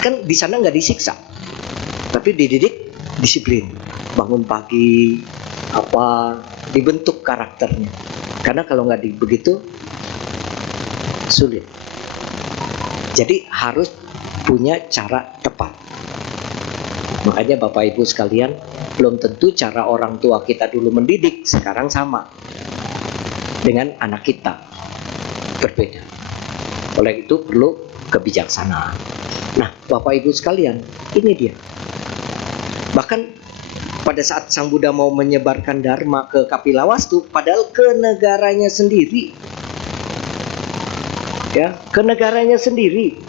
Kan di sana nggak disiksa, tapi dididik disiplin. Bangun pagi, apa, dibentuk karakternya. Karena kalau nggak begitu sulit. Jadi harus punya cara tepat. Makanya Bapak Ibu sekalian, belum tentu cara orang tua kita dulu mendidik sekarang sama dengan anak kita, berbeda. Oleh itu perlu kebijaksanaan. Nah, Bapak Ibu sekalian, ini dia. Bahkan pada saat Sang Buddha mau menyebarkan Dharma ke Kapilawastu, padahal ke negaranya sendiri, ya, ke negaranya sendiri,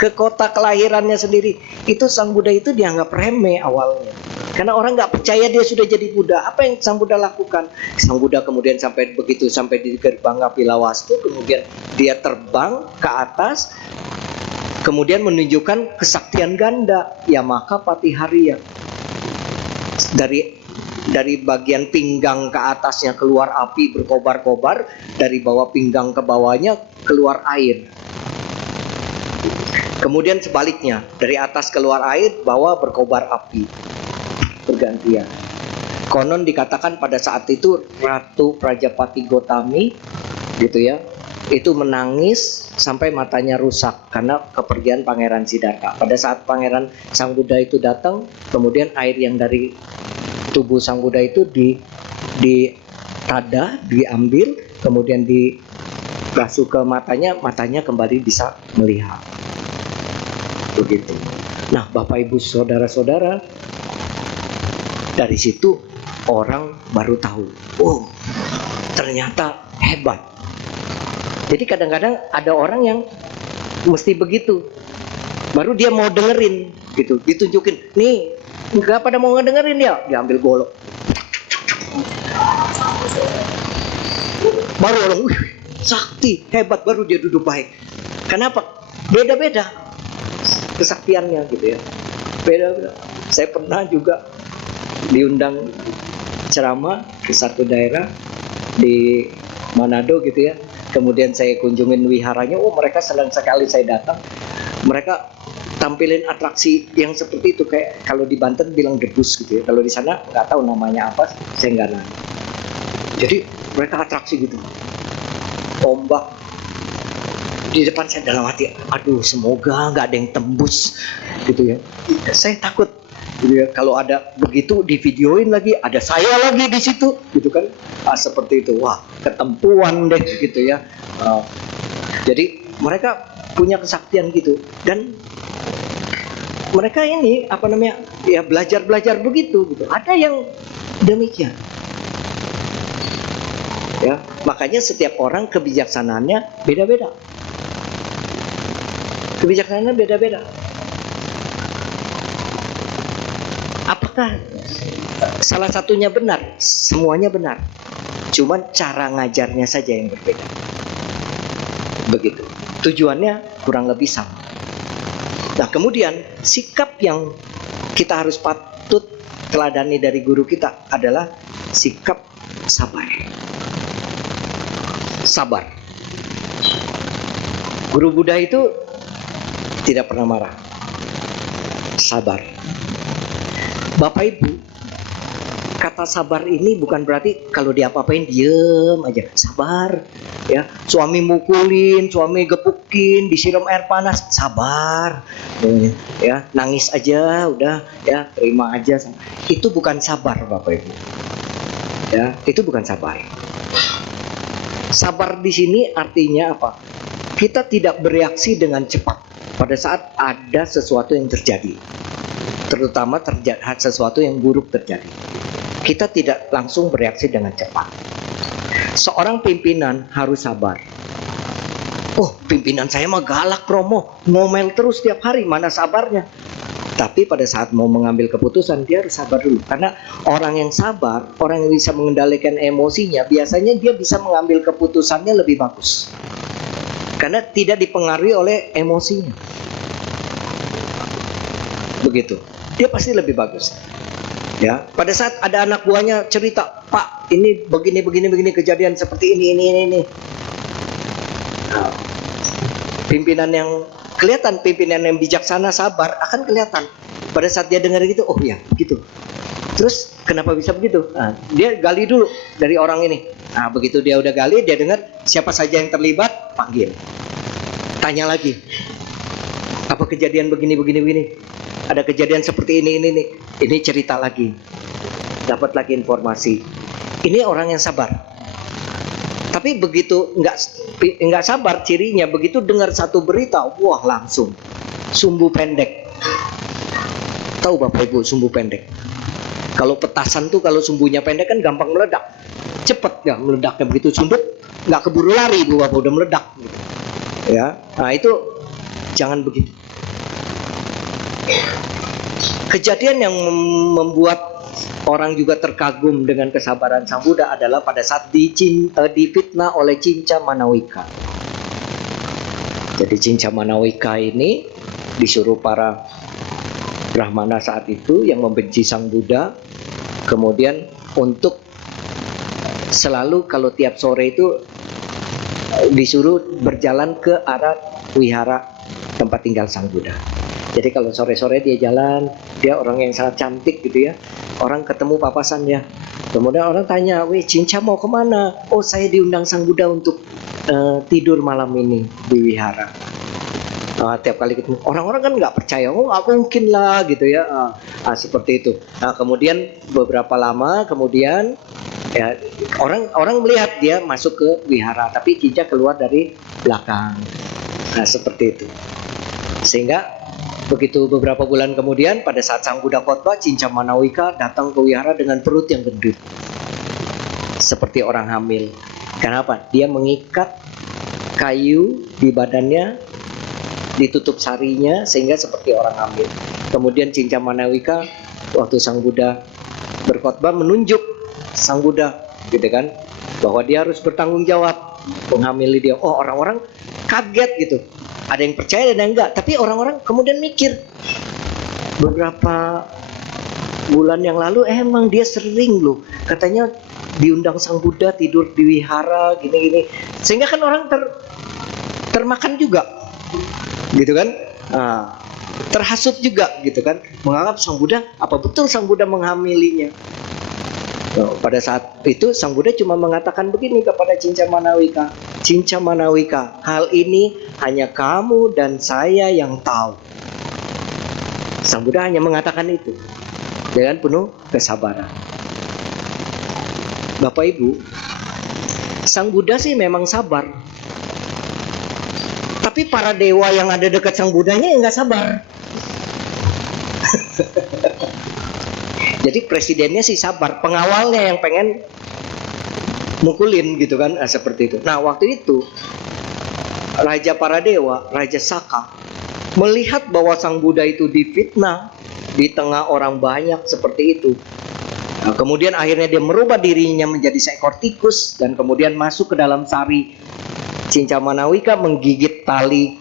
ke kota kelahirannya sendiri, itu Sang Buddha itu dianggap remeh awalnya. Karena orang nggak percaya dia sudah jadi Buddha. Apa yang Sang Buddha lakukan? Sang Buddha kemudian sampai di gerbang Kapilawastu, kemudian dia terbang ke atas, kemudian menunjukkan kesaktian ganda, Yamaka Patihariya. Dari bagian pinggang ke atasnya keluar api berkobar-kobar, dari bawah pinggang ke bawahnya keluar air. Kemudian sebaliknya, dari atas keluar air, bawah berkobar api. Bergantian. Konon dikatakan pada saat itu Ratu Prajapati Gotami gitu ya, itu menangis sampai matanya rusak karena kepergian Pangeran Siddhartha. Pada saat Pangeran Sang Buddha itu datang, kemudian air yang dari tubuh Sang Buddha itu ditada, diambil, kemudian dibasuh ke matanya, matanya kembali bisa melihat. Begitu. Nah, Bapak Ibu saudara-saudara, dari situ orang baru tahu, oh ternyata hebat. Jadi kadang-kadang ada orang yang mesti begitu, baru dia mau dengerin gitu, ditunjukin, nih nggak pada mau ngedengerin ya, diambil golok, baru orang, wih, sakti, hebat, baru dia duduk baik. Kenapa? Beda-beda kesaktiannya gitu ya, beda-beda. Saya pernah juga diundang ceramah ke satu daerah di Manado gitu ya. Kemudian saya kunjungin wiharanya, mereka senang sekali saya datang. Mereka tampilin atraksi yang seperti itu, kayak kalau di Banten bilang debus gitu ya. Kalau di sana nggak tahu namanya apa, saya nggak nanya. Jadi mereka atraksi gitu, ombak di depan saya, dalam hati, aduh semoga nggak ada yang tembus gitu ya. Saya takut gitu ya, kalau ada begitu di videoin lagi, ada saya lagi di situ gitu kan. Seperti itu, wah ketempuan deh gitu ya. Jadi mereka punya kesaktian gitu, dan mereka ini apa namanya ya, belajar begitu gitu. Ada yang demikian ya. Makanya setiap orang kebijaksanaannya beda-beda. Kebijaksanaannya beda-beda. Apakah salah satunya benar? Semuanya benar. Cuman cara ngajarnya saja yang berbeda. Begitu. Tujuannya kurang lebih sama. Nah, kemudian sikap yang kita harus patut teladani dari guru kita adalah sikap sabar. Sabar. Guru Buddha itu tidak pernah marah. Sabar. Bapak Ibu, kata sabar ini bukan berarti kalau diapa-apain diem aja. Sabar ya. Suami mukulin, suami gepukin, disiram air panas, sabar ya. Nangis aja udah ya, terima aja. Itu bukan sabar Bapak Ibu ya. Itu bukan sabar. Sabar di sini artinya apa? Kita tidak bereaksi dengan cepat pada saat ada sesuatu yang terjadi, terutama sesuatu yang buruk terjadi. Kita tidak langsung bereaksi dengan cepat. Seorang pimpinan harus sabar. Pimpinan saya mah galak Romo, ngomel terus tiap hari, mana sabarnya? Tapi pada saat mau mengambil keputusan, dia harus sabar dulu. Karena orang yang sabar, orang yang bisa mengendalikan emosinya, biasanya dia bisa mengambil keputusannya lebih bagus. Karena tidak dipengaruhi oleh emosinya. Begitu. Dia pasti lebih bagus. Ya, pada saat ada anak buahnya cerita, Pak, ini begini kejadian seperti ini. Nah, pimpinan yang kelihatan, pimpinan yang bijaksana, sabar, akan kelihatan. Pada saat dia dengar gitu, oh ya, gitu. Terus kenapa bisa begitu? Nah, dia gali dulu dari orang ini. Nah, begitu dia udah gali, dia dengar siapa saja yang terlibat, panggil. Tanya lagi, apa kejadian begini. Ada kejadian seperti ini. Ini cerita lagi. Dapat lagi informasi. Ini orang yang sabar. Tapi begitu nggak sabar, cirinya begitu dengar satu berita, wah langsung sumbu pendek. Tahu Bapak Ibu sumbu pendek? Kalau petasan tuh kalau sumbunya pendek kan gampang meledak. Cepet ya meledaknya, begitu sundut nggak keburu lari Bu Bapak, udah meledak gitu. Ya. Nah, itu jangan begitu. Kejadian yang membuat orang juga terkagum dengan kesabaran Sang Buddha adalah pada saat difitnah oleh Cinca Manawika. Jadi Cinca Manawika ini disuruh para Brahmana saat itu yang membenci Sang Buddha, kemudian untuk selalu kalau tiap sore itu disuruh berjalan ke arah wihara tempat tinggal Sang Buddha. Jadi kalau sore-sore dia jalan, dia orang yang sangat cantik gitu ya. Orang ketemu papasannya. Kemudian orang tanya, "Weh, Cinca mau kemana?" "Oh, saya diundang Sang Buddha untuk tidur malam ini di wihara." Tiap kali ketemu, orang-orang kan nggak percaya. "Oh, nggak mungkin lah," gitu ya. Seperti itu. Nah, kemudian beberapa lama kemudian ya, orang melihat dia masuk ke wihara, tapi Cinca keluar dari belakang. Nah, seperti itu. Sehingga begitu beberapa bulan kemudian pada saat Sang Buddha khotbah, Cinca Manawika datang ke wihara dengan perut yang gendut seperti orang hamil. Kenapa? Dia mengikat kayu di badannya, ditutup sarinya sehingga seperti orang hamil. Kemudian Cinca Manawika waktu Sang Buddha berkhotbah menunjuk Sang Buddha gitu kan, bahwa dia harus bertanggung jawab menghamili dia. Orang-orang kaget gitu. Ada yang percaya dan enggak, tapi orang-orang kemudian mikir, beberapa bulan yang lalu emang dia sering loh katanya diundang Sang Buddha tidur di wihara gini-gini, sehingga kan orang termakan juga, gitu kan? Terhasut juga, gitu kan? Menganggap Sang Buddha, apa betul Sang Buddha menghamilinya? Pada saat itu Sang Buddha cuma mengatakan begini kepada Cincamanawika, Cincamanawika, hal ini hanya kamu dan saya yang tahu. Sang Buddha hanya mengatakan itu dengan penuh kesabaran. Bapak Ibu, Sang Buddha sih memang sabar, tapi para dewa yang ada dekat Sang Buddhanya nggak sabar. Jadi presidennya sih sabar, pengawalnya yang pengen mukulin, gitu kan, seperti itu. Nah, waktu itu Raja para dewa, Raja Saka, melihat bahwa Sang Buddha itu difitnah di tengah orang banyak seperti itu. Nah, kemudian akhirnya dia merubah dirinya menjadi seekor tikus dan kemudian masuk ke dalam sari Cincamanawika, menggigit tali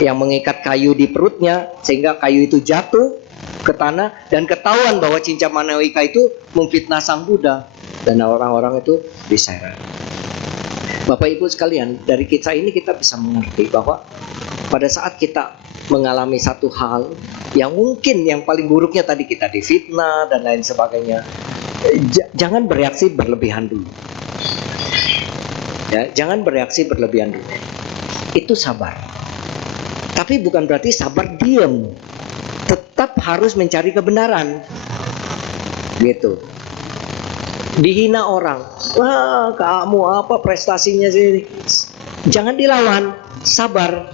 yang mengikat kayu di perutnya sehingga kayu itu jatuh ke tanah, dan ketahuan bahwa Cincamanawika itu memfitnah Sang Buddha, dan orang-orang itu diseret. Bapak Ibu sekalian, dari kisah ini kita bisa mengerti bahwa pada saat kita mengalami satu hal yang mungkin yang paling buruknya tadi kita difitnah dan lain sebagainya, jangan bereaksi berlebihan dulu. Ya, jangan bereaksi berlebihan dulu. Itu sabar. Tapi bukan berarti sabar diam. Tetap harus mencari kebenaran, gitu. Dihina orang, wah kamu apa prestasinya sih? Jangan dilawan, sabar.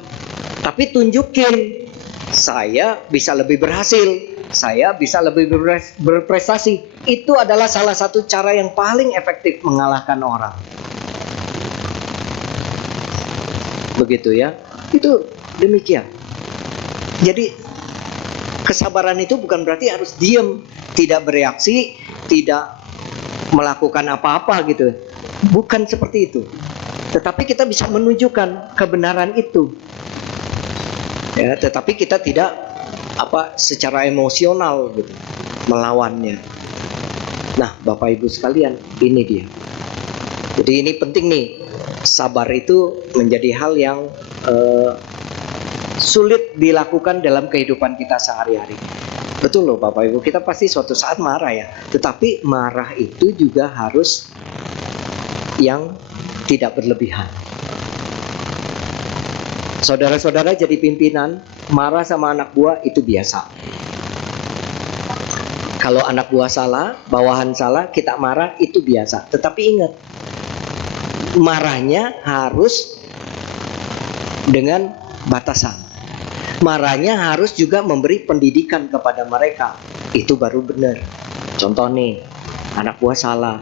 Tapi tunjukin, saya bisa lebih berhasil, saya bisa lebih berprestasi. Itu adalah salah satu cara yang paling efektif mengalahkan orang. Begitu ya, itu demikian. Jadi kesabaran itu bukan berarti harus diam, tidak bereaksi, tidak melakukan apa-apa gitu. Bukan seperti itu. Tetapi kita bisa menunjukkan kebenaran itu. Ya, tetapi kita tidak secara emosional gitu melawannya. Nah, Bapak Ibu sekalian, ini dia. Jadi ini penting nih. Sabar itu menjadi hal yang sulit dilakukan dalam kehidupan kita sehari-hari. Betul loh Bapak Ibu, kita pasti suatu saat marah ya. Tetapi marah itu juga harus yang tidak berlebihan. Saudara-saudara jadi pimpinan, marah sama anak buah itu biasa. Kalau anak buah salah, bawahan salah, kita marah itu biasa. Tetapi ingat, marahnya harus dengan batasan. Marahnya harus juga memberi pendidikan kepada mereka. Itu baru benar. Contoh nih, anak buah salah,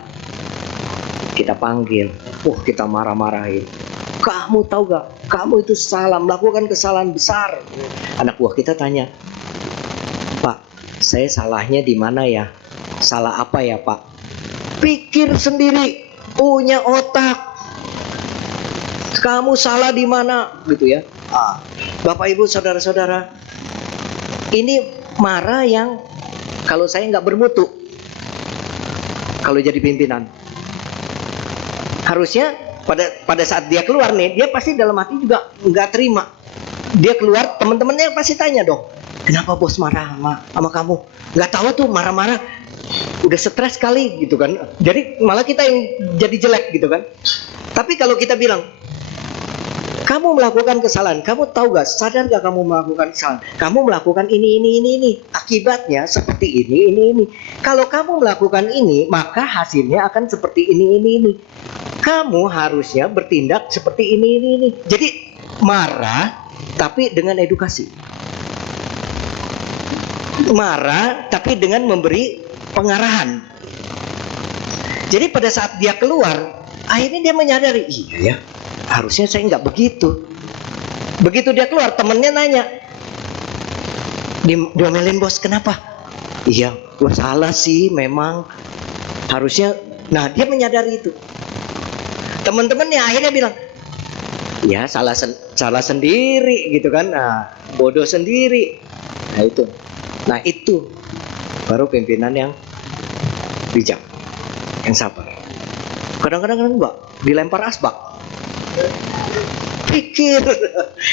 kita panggil, kita marah-marahin. Kamu tahu gak? Kamu itu salah, melakukan kesalahan besar. Anak buah kita tanya, Pak, saya salahnya di mana ya? Salah apa ya Pak? Pikir sendiri, punya otak. Kamu salah di mana? Gitu ya. Bapak Ibu saudara-saudara, ini marah yang kalau saya nggak bermutu. Kalau jadi pimpinan, harusnya pada saat dia keluar nih, dia pasti dalam hati juga nggak terima. Dia keluar, teman-temannya pasti tanya dong, kenapa bos marah sama kamu? Nggak tahu tuh marah-marah, udah stres kali gitu kan. Jadi malah kita yang jadi jelek gitu kan. Tapi kalau kita bilang, kamu melakukan kesalahan, kamu tahu gak, sadar gak kamu melakukan kesalahan? Kamu melakukan ini. Akibatnya seperti ini. Kalau kamu melakukan ini, maka hasilnya akan seperti ini. Kamu harusnya bertindak seperti ini. Jadi marah, tapi dengan edukasi. Marah, tapi dengan memberi pengarahan. Jadi pada saat dia keluar, akhirnya dia menyadari, iya ya, harusnya saya nggak begitu. Begitu dia keluar, temennya nanya, diomelin bos, kenapa? Iya, gue salah sih, memang harusnya. Nah, dia menyadari itu. Teman-temannya akhirnya bilang, ya salah sendiri gitu kan. Nah, bodoh sendiri. Nah itu baru pimpinan yang bijak. yang sabar. Kadang-kadang enggak, dilempar asbak. Pikir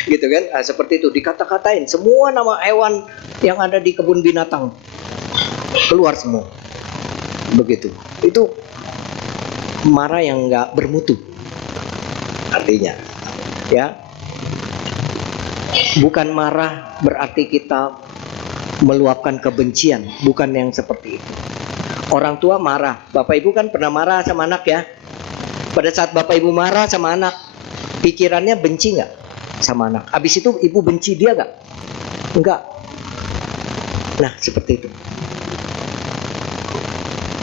gitu kan. Nah, seperti itu, dikata-katain semua nama hewan yang ada di kebun binatang keluar semua. Begitu. Itu marah yang enggak bermutu. Artinya, ya. Bukan marah berarti kita meluapkan kebencian, bukan yang seperti itu. Orang tua marah, Bapak Ibu kan pernah marah sama anak ya. Pada saat Bapak Ibu marah sama anak, pikirannya benci nggak sama anak? Habis itu Ibu benci dia nggak? Enggak. Nah, seperti itu.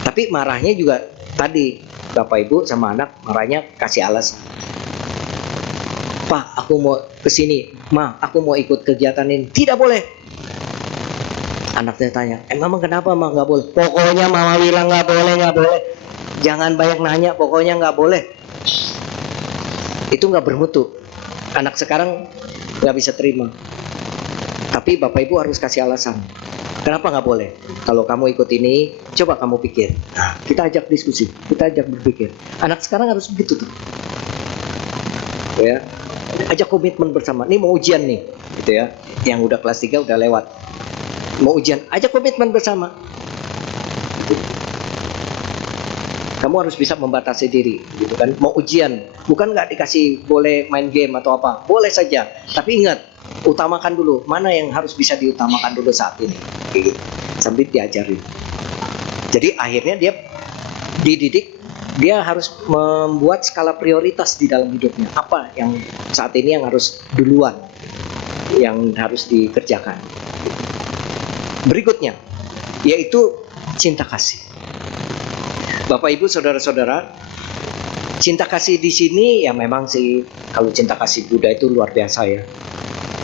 Tapi marahnya juga tadi, Bapak Ibu sama anak marahnya kasih alasan. Pak, aku mau kesini. Ma, aku mau ikut kegiatan ini. Tidak boleh. Anaknya tanya, memang kenapa mah nggak boleh? Pokoknya mama bilang nggak boleh, nggak boleh. Jangan banyak nanya, pokoknya nggak boleh. Itu nggak bermutu. Anak sekarang nggak bisa terima. Tapi Bapak Ibu harus kasih alasan. Kenapa nggak boleh? Kalau kamu ikut ini, coba kamu pikir. Nah, kita ajak diskusi, kita ajak berpikir. Anak sekarang harus begitu tuh. Ya, ajak komitmen bersama. Ini mau ujian nih, gitu ya. Yang udah kelas 3 udah lewat. Mau ujian, ajak komitmen bersama. Kamu harus bisa membatasi diri, gitu kan? Mau ujian, bukan nggak dikasih boleh main game atau apa, boleh saja. Tapi ingat, utamakan dulu mana yang harus bisa diutamakan dulu saat ini, gitu. Sambil diajarin. Jadi akhirnya dia dididik, dia harus membuat skala prioritas di dalam hidupnya. Apa yang saat ini yang harus duluan, yang harus dikerjakan. Berikutnya, yaitu cinta kasih. Bapak Ibu saudara-saudara, cinta kasih di sini ya memang sih, kalau cinta kasih Buddha itu luar biasa ya.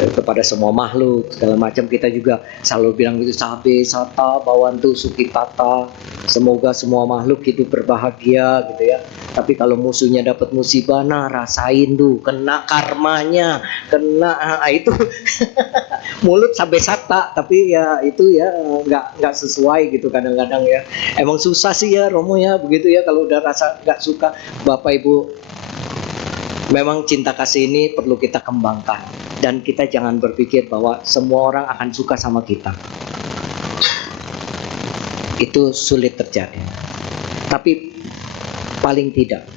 Kepada semua makhluk segala macam, kita juga selalu bilang gitu, sabe sata bawantu sukitata, semoga semua makhluk hidup berbahagia gitu ya. Tapi kalau musuhnya dapat musibah, nah rasain tuh, kena karmanya, kena itu mulut sampai sata, tapi ya itu ya nggak sesuai gitu kadang-kadang ya. Emang susah sih ya Romo ya begitu ya, kalau udah rasa nggak suka. Bapak Ibu, memang cinta kasih ini perlu kita kembangkan. Dan kita jangan berpikir bahwa semua orang akan suka sama kita. Itu sulit terjadi. Tapi paling tidak,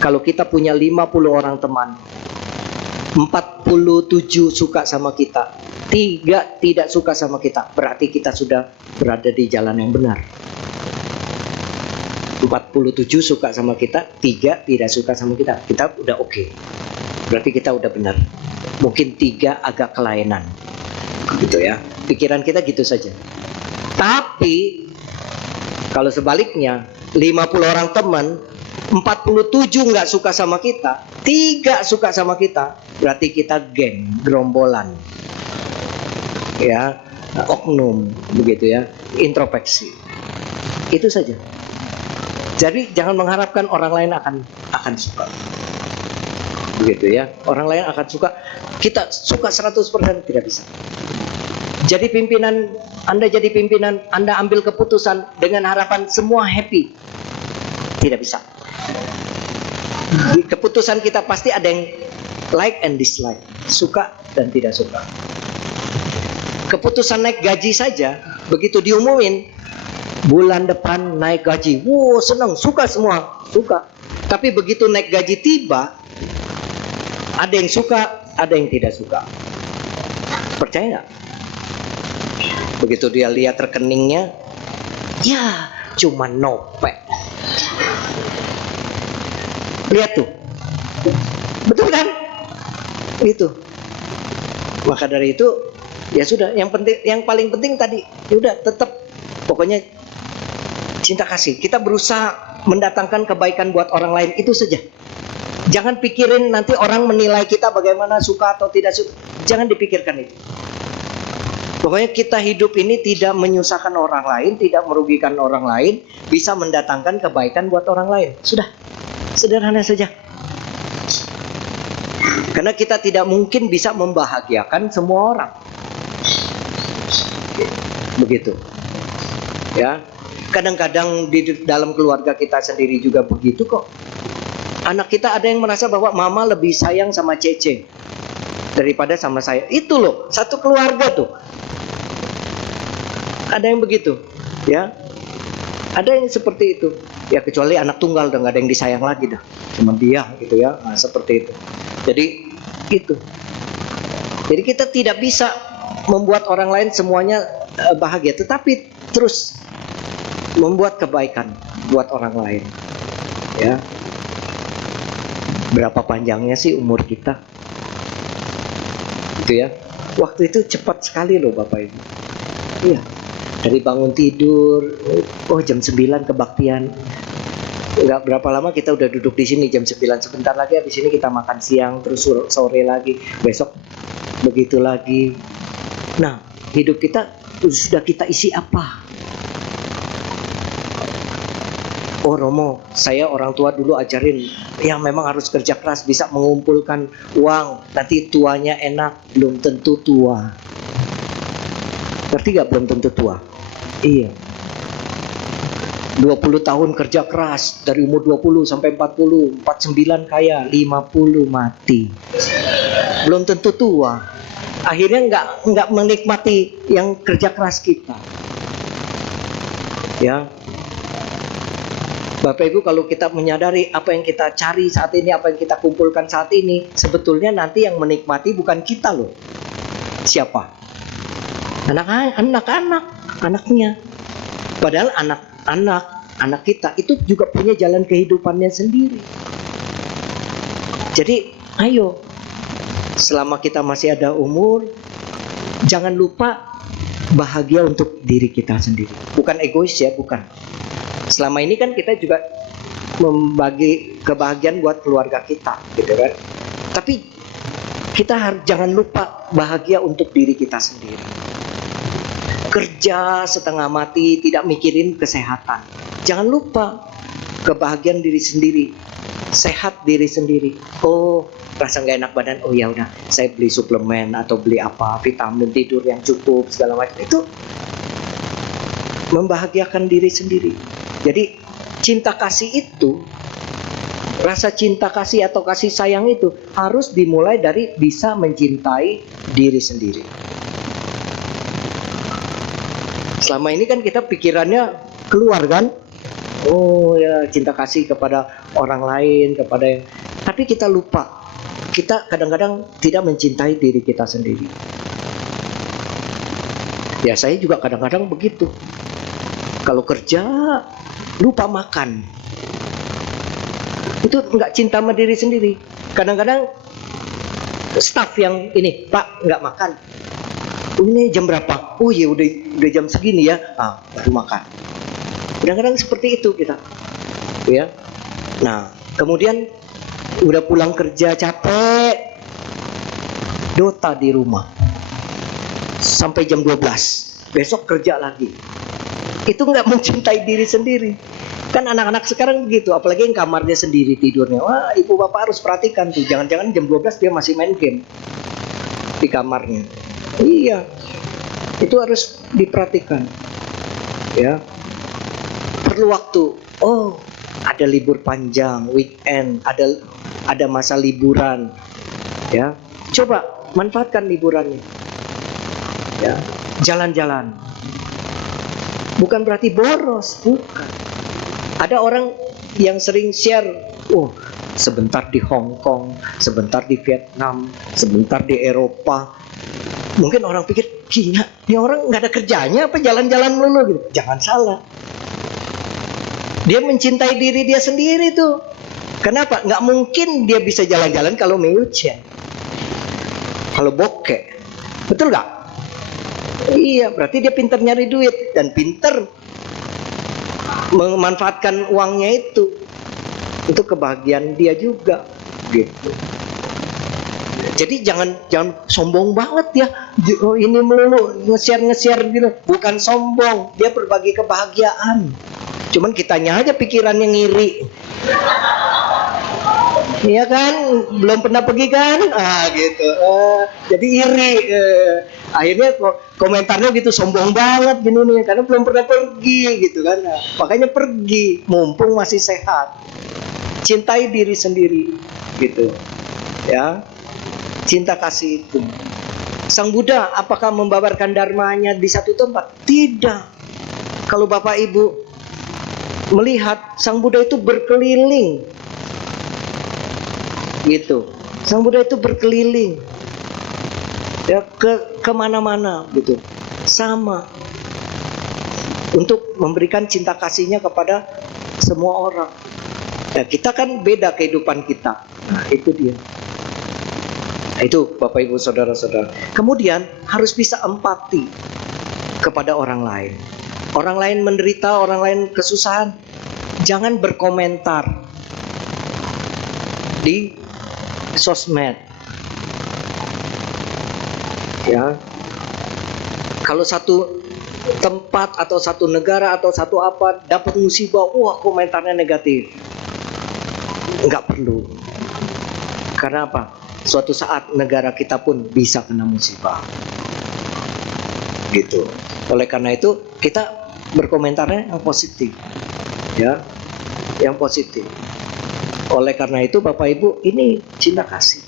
kalau kita punya 50 orang teman, 47 suka sama kita, 3 tidak suka sama kita, berarti kita sudah berada di jalan yang benar. 47 suka sama kita, 3 tidak suka sama kita, kita udah oke. Berarti kita udah benar. Mungkin 3 agak kelainan, gitu ya. Pikiran kita gitu saja. Tapi kalau sebaliknya, 50 orang teman, 47 nggak suka sama kita, 3 suka sama kita, berarti kita geng, gerombolan, ya, oknum, begitu ya, introspeksi. Itu saja. Jadi jangan mengharapkan orang lain akan suka. Begitu ya. Orang lain akan suka, kita suka 100%, tidak bisa. Jadi pimpinan, Anda jadi pimpinan, Anda ambil keputusan dengan harapan semua happy. Tidak bisa. Di keputusan kita pasti ada yang like and dislike, suka dan tidak suka. Keputusan naik gaji saja, begitu diumumin, bulan depan naik gaji, wow senang, suka semua, suka. Tapi begitu naik gaji tiba, ada yang suka, ada yang tidak suka. Percaya nggak? Begitu dia lihat rekeningnya, ya cuma nopek. Lihat tuh, betul kan? Itu. Maka dari itu, ya sudah. Yang penting, yang paling penting tadi, ya udah tetap, pokoknya cinta kasih. Kita berusaha mendatangkan kebaikan buat orang lain, itu saja. Jangan pikirin nanti orang menilai kita bagaimana, suka atau tidak suka. Jangan dipikirkan itu. Pokoknya kita hidup ini tidak menyusahkan orang lain, tidak merugikan orang lain, bisa mendatangkan kebaikan buat orang lain. Sudah, sederhana saja. Karena kita tidak mungkin bisa membahagiakan semua orang. Begitu. Ya. Kadang-kadang di dalam keluarga kita sendiri juga begitu kok. Anak kita ada yang merasa bahwa mama lebih sayang sama Cece daripada sama saya. Itu loh, satu keluarga tuh. Ada yang begitu, ya. Ada yang seperti itu. Ya kecuali anak tunggal udah nggak ada yang disayang lagi dah. Cuma dia gitu ya. Nah, seperti itu. Jadi itu. Jadi kita tidak bisa membuat orang lain semuanya bahagia, tetapi terus membuat kebaikan buat orang lain. Ya. Berapa panjangnya sih umur kita? Gitu ya. Waktu itu cepat sekali loh Bapak Ibu. Iya. Dari bangun tidur, jam 9 kebaktian. Enggak berapa lama kita udah duduk di sini jam 9, sebentar lagi habis ini kita makan siang, terus sore lagi, besok begitu lagi. Nah, hidup kita sudah kita isi apa? Oh Romo, saya orang tua dulu ajarin, ya memang harus kerja keras, bisa mengumpulkan uang, nanti tuanya enak. Belum tentu tua. Ngerti gak belum tentu tua? Iya. 20 tahun kerja keras, dari umur 20 sampai 40, 49 kaya, 50 mati. Belum tentu tua. Akhirnya nggak menikmati yang kerja keras kita. Ya. Bapak Ibu, kalau kita menyadari apa yang kita cari saat ini, apa yang kita kumpulkan saat ini, sebetulnya nanti yang menikmati bukan kita loh. Siapa? Anak-anak, anaknya. Padahal anak kita itu juga punya jalan kehidupannya sendiri. Jadi, ayo, selama kita masih ada umur, jangan lupa bahagia untuk diri kita sendiri. Bukan egois ya, bukan. Selama ini kan kita juga membagi kebahagiaan buat keluarga kita, gitu kan. Tapi kita jangan lupa bahagia untuk diri kita sendiri. Kerja setengah mati, tidak mikirin kesehatan. Jangan lupa kebahagiaan diri sendiri, sehat diri sendiri. Oh, rasa nggak enak badan, oh ya udah, saya beli suplemen atau beli apa, vitamin, tidur yang cukup, segala macam. Itu membahagiakan diri sendiri. Jadi cinta kasih itu, rasa cinta kasih atau kasih sayang itu harus dimulai dari bisa mencintai diri sendiri. Selama ini kan kita pikirannya keluar kan, oh ya cinta kasih kepada orang lain, kepada yang, tapi kita lupa, kita kadang-kadang tidak mencintai diri kita sendiri. Ya saya juga kadang-kadang begitu. Kalau kerja lupa makan, itu nggak cinta sama diri sendiri. Kadang-kadang staff yang ini, Pak nggak makan. Oh, ini jam berapa? Oh ya udah jam segini ya, baru makan. Kadang-kadang seperti itu kita, ya. Nah kemudian udah pulang kerja capek, dota di rumah sampai jam 12, besok kerja lagi. Itu nggak mencintai diri sendiri. Kan anak-anak sekarang begitu, apalagi yang kamarnya sendiri tidurnya. Wah, ibu bapak harus perhatikan tuh, jangan-jangan jam 12 dia masih main game di kamarnya. Iya, itu harus diperhatikan. Ya, perlu waktu. Oh, ada libur panjang, weekend, ada masa liburan. Ya, coba manfaatkan liburannya. Ya, jalan-jalan. Bukan berarti boros, bukan. Ada orang yang sering share, sebentar di Hong Kong, sebentar di Vietnam, sebentar di Eropa. Mungkin orang pikir, gila, ini orang nggak ada kerjanya apa jalan-jalan melulu gitu. Jangan salah. Dia mencintai diri dia sendiri tuh. Kenapa? Nggak mungkin dia bisa jalan-jalan kalau meucen, kalau bokeh. Betul nggak? Iya, berarti dia pintar nyari duit dan pintar memanfaatkan uangnya itu untuk kebahagiaan dia juga, gitu. Jadi jangan sombong banget ya. Oh, ini melulu nge-share gitu. Bukan sombong, dia berbagi kebahagiaan. Cuman kitanya aja pikirannya ngiri. Iya kan, belum pernah pergi kan? Gitu. Jadi iri. Akhirnya komentarnya gitu, sombong banget gini nih, karena belum pernah pergi gitu kan. Nah, makanya pergi, mumpung masih sehat. Cintai diri sendiri, gitu. Ya, cinta kasih itu. Sang Buddha apakah membabarkan dharmanya di satu tempat? Tidak. Kalau Bapak Ibu melihat Sang Buddha itu berkeliling, gitu. Sang Buddha itu berkeliling, ya, kemana-mana gitu, sama, untuk memberikan cinta kasihnya kepada semua orang. Ya, kita kan beda kehidupan kita. Nah, itu dia. Itu Bapak Ibu Saudara-saudara. Kemudian harus bisa empati kepada orang lain. Orang lain menderita, orang lain kesusahan, jangan berkomentar di sosmed. Ya. Kalau satu tempat atau satu negara atau satu apa dapat musibah, wah komentarnya negatif. Enggak perlu. Karena apa? Suatu saat negara kita pun bisa kena musibah. Gitu. Oleh karena itu kita berkomentarnya yang positif. Ya. Yang positif. Oleh karena itu Bapak Ibu, ini cinta kasih.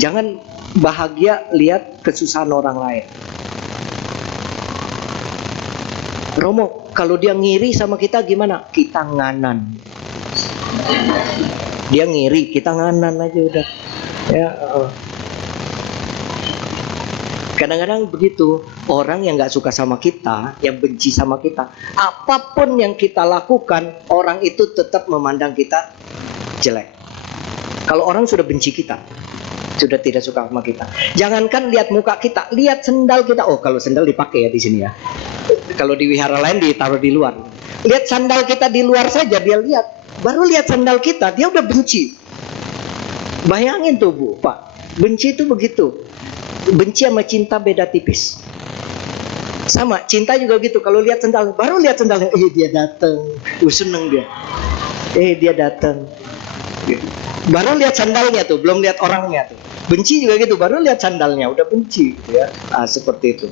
Jangan bahagia lihat kesusahan orang lain. Romo, kalau dia ngiri sama kita gimana? Kita nganan. Dia ngiri, kita nganan aja udah. Ya. Kadang-kadang begitu, orang yang nggak suka sama kita, yang benci sama kita, apapun yang kita lakukan, orang itu tetap memandang kita jelek. Kalau orang sudah benci kita, sudah tidak suka sama kita, jangankan lihat muka kita, lihat sendal kita. Oh, kalau sendal dipakai ya di sini ya. Kalau di wihara lain ditaruh di luar. Lihat sandal kita di luar saja dia lihat. Baru lihat sandal kita, dia udah benci. Bayangin tuh Bu, Pak. Benci itu begitu. Benci sama cinta beda tipis. Sama, cinta juga gitu. Kalau lihat sandal, baru lihat sandalnya, dia datang. Seneng dia. Dia datang. Baru lihat sandalnya tuh, belum lihat orangnya tuh. Benci juga gitu, baru lihat sandalnya udah benci gitu ya. Seperti itu.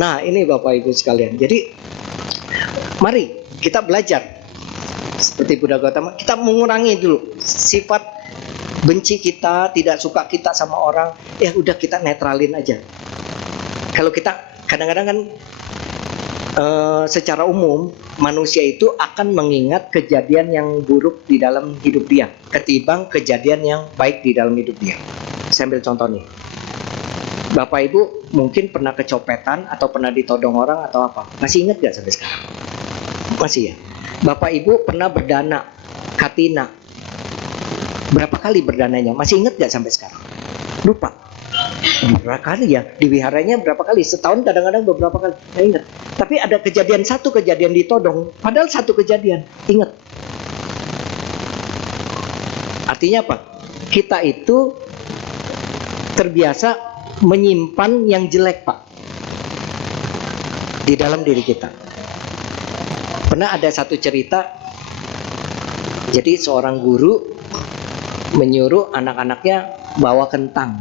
Nah, ini Bapak Ibu sekalian. Jadi mari kita belajar seperti Buddha Gautama, kita mengurangi dulu sifat benci kita, tidak suka kita sama orang. Ya udah, kita netralin aja. Kalau kita kadang-kadang kan secara umum manusia itu akan mengingat kejadian yang buruk di dalam hidup dia ketimbang kejadian yang baik di dalam hidup dia. Saya ambil contoh nih. Bapak Ibu mungkin pernah kecopetan atau pernah ditodong orang atau apa. Masih ingat gak sampai sekarang? Masih ya? Bapak Ibu pernah berdana, katina. Berapa kali berdananya? Masih ingat gak sampai sekarang? Lupa. Berapa kali ya? Di wiharanya berapa kali? Setahun kadang-kadang beberapa kali. Nggak ingat. Tapi ada satu kejadian ditodong. Padahal satu kejadian. Ingat. Artinya apa? Kita itu terbiasa menyimpan yang jelek, Pak, di dalam diri kita. Pernah ada satu cerita. Jadi seorang guru menyuruh anak-anaknya bawa kentang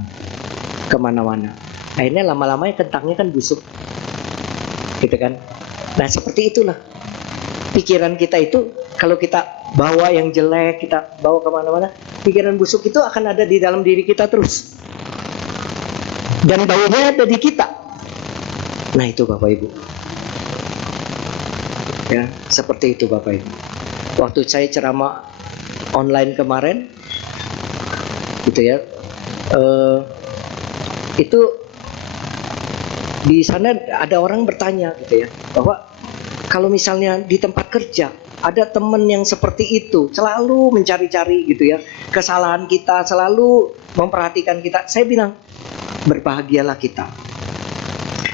kemana-mana. Akhirnya lama-lamanya kentangnya kan busuk, gitu kan. Nah seperti itulah pikiran kita itu. Kalau kita bawa yang jelek, kita bawa kemana-mana, pikiran busuk itu akan ada di dalam diri kita terus. Dan baunya ada di kita. Nah itu Bapak Ibu. Ya, seperti itu Bapak Ibu. Waktu saya ceramah online kemarin, gitu ya, itu di sana ada orang bertanya gitu ya, bahwa kalau misalnya di tempat kerja ada teman yang seperti itu, selalu mencari-cari gitu ya kesalahan kita, selalu memperhatikan kita. Saya bilang, berbahagialah kita.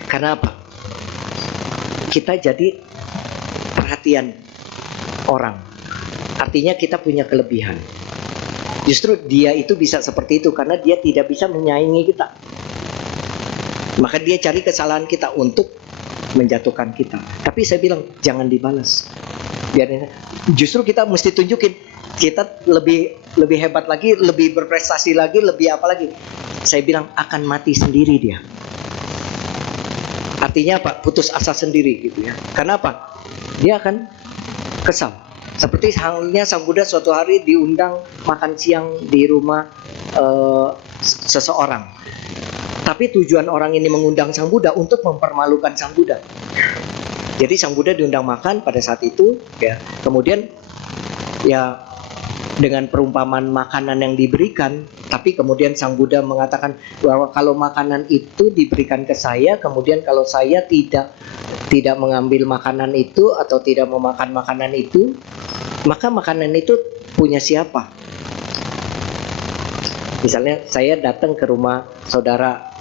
Karena apa? Kita jadi perhatian orang. Artinya kita punya kelebihan. Justru dia itu bisa seperti itu karena dia tidak bisa menyaingi kita. Maka dia cari kesalahan kita untuk menjatuhkan kita. Tapi saya bilang jangan dibalas. Biar justru kita mesti tunjukin, kita lebih hebat lagi, lebih berprestasi lagi, lebih apa lagi? Saya bilang akan mati sendiri dia. Artinya apa? Putus asa sendiri gitu ya. Karena apa? Dia akan kesal. Seperti halnya Sang Buddha suatu hari diundang makan siang di rumah seseorang. Tapi tujuan orang ini mengundang Sang Buddha untuk mempermalukan Sang Buddha. Jadi Sang Buddha diundang makan pada saat itu, ya. Kemudian ya dengan perumpamaan makanan yang diberikan, tapi kemudian Sang Buddha mengatakan bahwa kalau makanan itu diberikan ke saya, kemudian kalau saya tidak mengambil makanan itu atau tidak memakan makanan itu, maka makanan itu punya siapa? Misalnya saya datang ke rumah saudara,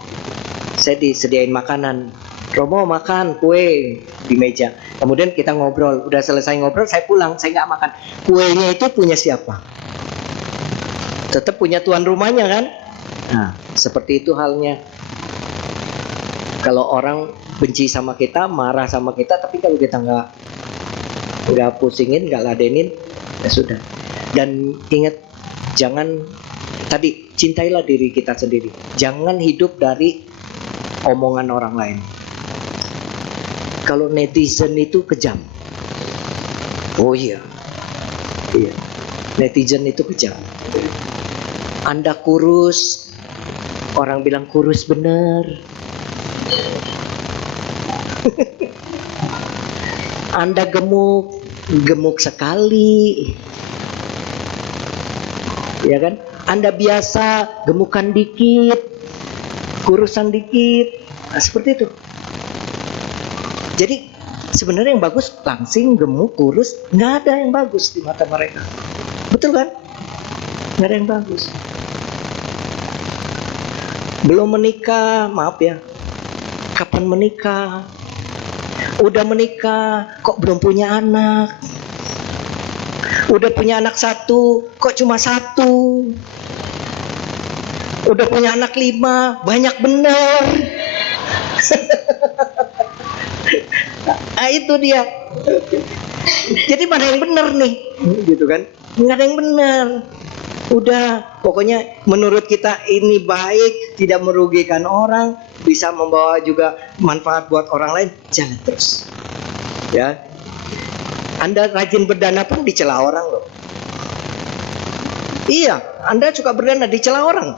saya disediain makanan, Romo makan kue di meja. Kemudian kita ngobrol, udah selesai ngobrol, saya pulang, saya nggak makan. Kuenya itu punya siapa? Tetap punya tuan rumahnya kan? Nah, seperti itu halnya. Kalau orang benci sama kita, marah sama kita, tapi kalau kita nggak pusingin, nggak ladenin, ya sudah. Dan ingat, jangan tadi cintailah diri kita sendiri. Jangan hidup dari omongan orang lain. Kalau netizen itu kejam. Oh iya. Iya. Netizen itu kejam. Anda kurus, orang bilang kurus bener. Anda gemuk, gemuk sekali. Ya kan? Anda biasa, gemukan dikit, kurusan dikit. Nah, seperti itu. Jadi sebenarnya yang bagus langsing, gemuk, kurus, nggak ada yang bagus di mata mereka. Betul kan? Nggak ada yang bagus. Belum menikah, maaf ya. Kapan menikah? Udah menikah, kok belum punya anak? Udah punya anak 1, kok cuma 1? Udah punya anak 5, banyak bener. Nah itu dia. Jadi mana yang benar nih? Gitu kan? Nggak ada yang benar. Udah, pokoknya menurut kita ini baik, tidak merugikan orang, bisa membawa juga manfaat buat orang lain, jalan terus. Ya. Anda rajin berdana pun dicela orang loh. Iya, Anda suka berdana dicela orang.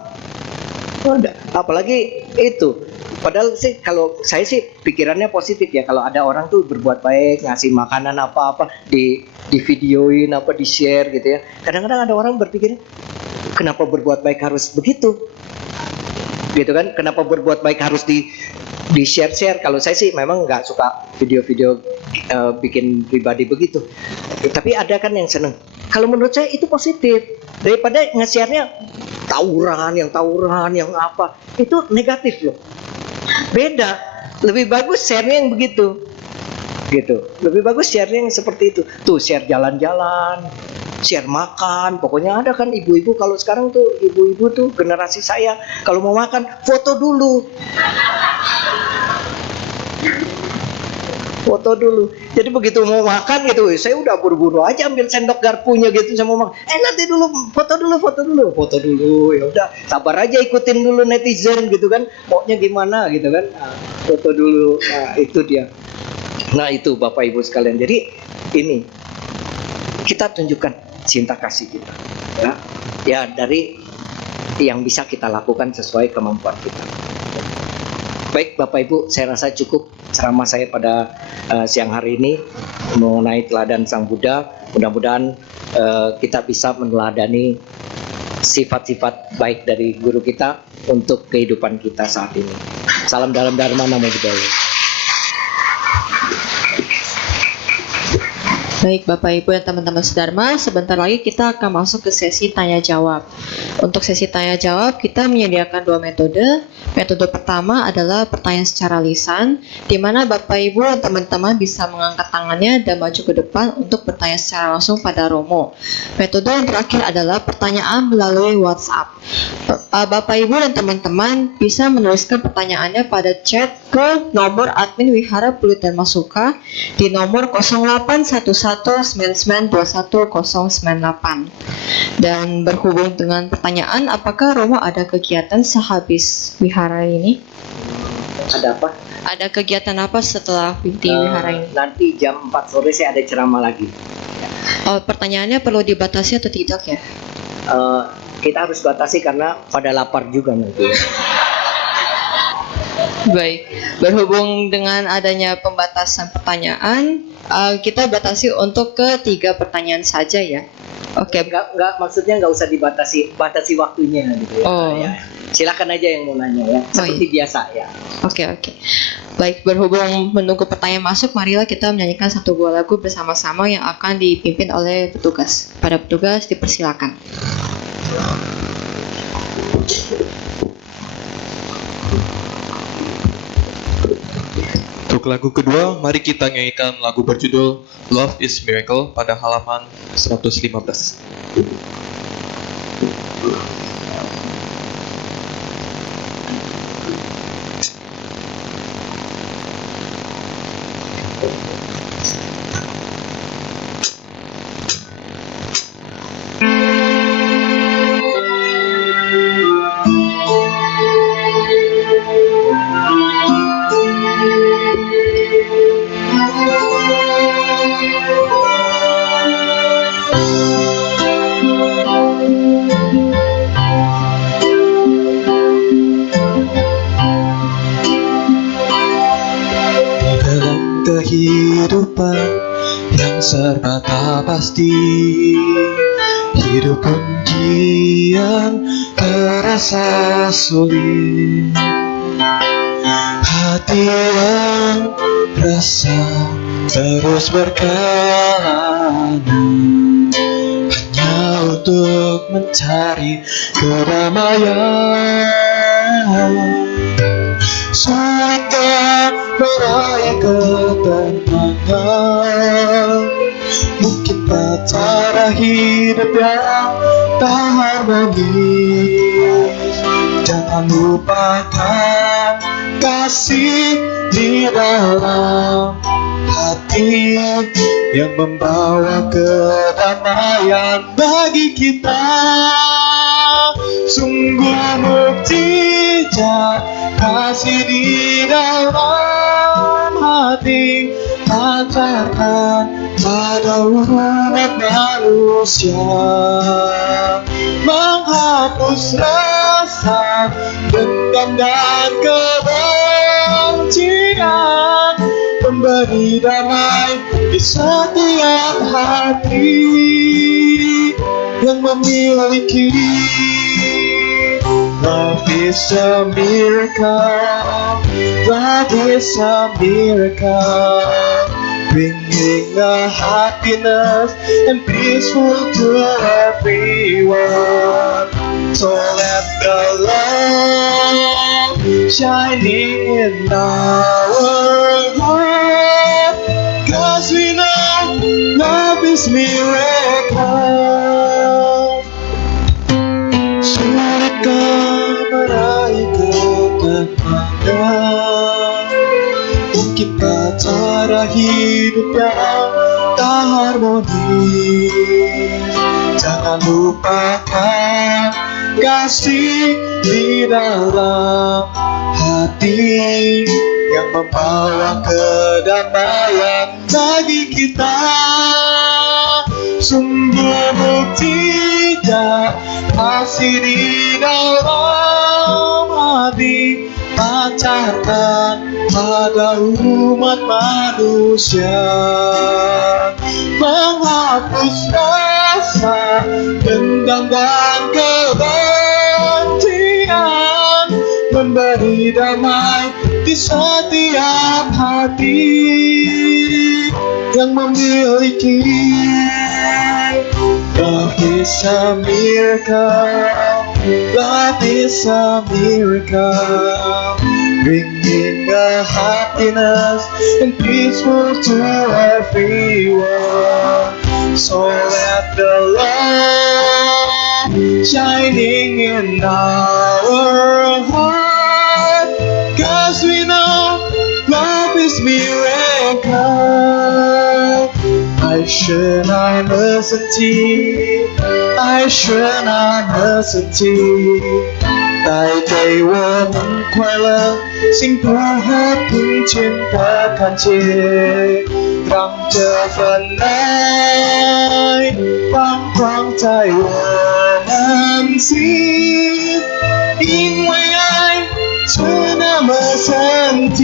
Apalagi itu. Padahal sih kalau saya sih pikirannya positif ya, kalau ada orang tuh berbuat baik, ngasih makanan apa-apa, di videoin apa, di share gitu ya. Kadang-kadang ada orang berpikir, kenapa berbuat baik harus begitu? Gitu kan? Kenapa berbuat baik harus di share-share? Kalau saya sih memang nggak suka video-video bikin pribadi begitu. Tapi ada kan yang seneng. Kalau menurut saya itu positif. Daripada nge-share-nya tawuran yang apa, itu negatif loh. Beda, lebih bagus share-nya yang begitu, gitu. Lebih bagus share-nya yang seperti itu. Tuh share jalan-jalan, share makan. Pokoknya ada kan ibu-ibu, kalau sekarang tuh ibu-ibu tuh generasi saya, kalau mau makan foto dulu. Foto dulu. Jadi begitu mau makan gitu, saya udah buru-buru aja ambil sendok garpunya gitu, saya mau makan. Nanti dulu foto dulu. Ya udah, sabar aja, ikutin dulu netizen gitu kan. Maunya gimana gitu kan. Nah, foto dulu. Nah, itu dia. Nah, itu Bapak Ibu sekalian. Jadi ini kita tunjukkan cinta kasih kita. Ya dari yang bisa kita lakukan sesuai kemampuan kita. Baik Bapak Ibu, saya rasa cukup ceramah saya pada siang hari ini mengenai teladan Sang Buddha. Mudah-mudahan kita bisa meneladani sifat-sifat baik dari guru kita untuk kehidupan kita saat ini. Salam dalam Dharma, Namo Buddhaya. Baik Bapak Ibu dan teman-teman sedharma, sebentar lagi kita akan masuk ke sesi tanya jawab. Untuk sesi tanya jawab kita menyediakan 2 metode. Metode pertama adalah pertanyaan secara lisan, di mana Bapak Ibu dan teman-teman bisa mengangkat tangannya dan maju ke depan untuk bertanya secara langsung pada Romo. Metode yang terakhir adalah pertanyaan melalui WhatsApp. Bapak Ibu dan teman-teman bisa menuliskan pertanyaannya pada chat ke nomor admin Wihara Pluit Dharma Sukha di nomor 081199210098. Dan berhubung dengan pertanyaan, apakah Romo ada kegiatan sehabis wihara ini? Ada apa? Ada kegiatan apa setelah di wihara ini? Nanti jam 4 sore saya ada ceramah lagi. Oh, pertanyaannya perlu dibatasi atau tidak ya? Kita harus batasi karena pada lapar juga nanti. Baik, berhubung dengan adanya pembatasan pertanyaan, kita batasi untuk ke 3 pertanyaan saja ya. Oke. Enggak, maksudnya nggak usah batasi waktunya gitu ya. Oh. Ya. Silakan aja yang mau nanya ya, seperti biasa ya. Oke. Baik, berhubung menunggu pertanyaan masuk, marilah kita menyanyikan 1 buah lagu bersama-sama yang akan dipimpin oleh petugas. Pada petugas dipersilakan. Untuk lagu kedua, mari kita nyanyikan lagu berjudul Love is Miracle pada halaman 115. Kehidupan yang serba tak pasti, hidup ujian terasa sulit, hati yang rasa terus berkelana hanya untuk mencari kedamaian. Sulitkah meraih ketenangan? Mungkinkah cara hidup yang tak harmonis? Jangan lupakan kasih di dalam hati yang membawa kedamaian bagi kita. Sungguh mukjizat kasih di dalam hati, pancarkan pada umat manusia, menghapus rasa dendam dan kebencian, memberi damai di setiap hati yang memiliki. Love is a miracle, love is a miracle, bringing a happiness and peaceful to everyone. So let the love shining in our heart, 'cause we know love is miracle. Sulitkah meraih ketenangan? Mungkinkah cara hidup yang tak harmonis? Jangan lupakan kasih di dalam hati yang membawa kedamaian bagi kita. Sungguh mukjizat kasih di dalam hati, pancarkan pada umat manusia, menghapus rasa dendam dan kebencian, memberi damai di setiap hati yang memiliki. Love is a miracle, love is a miracle, bringing a happiness and peaceful to everyone. So let the love shining in our heart, 'cause we know miracle， 爱是那么神奇，爱是那么神奇，带给我们快乐、幸福和平静的感觉，让这份爱放光在我们心，因为爱是那么神奇。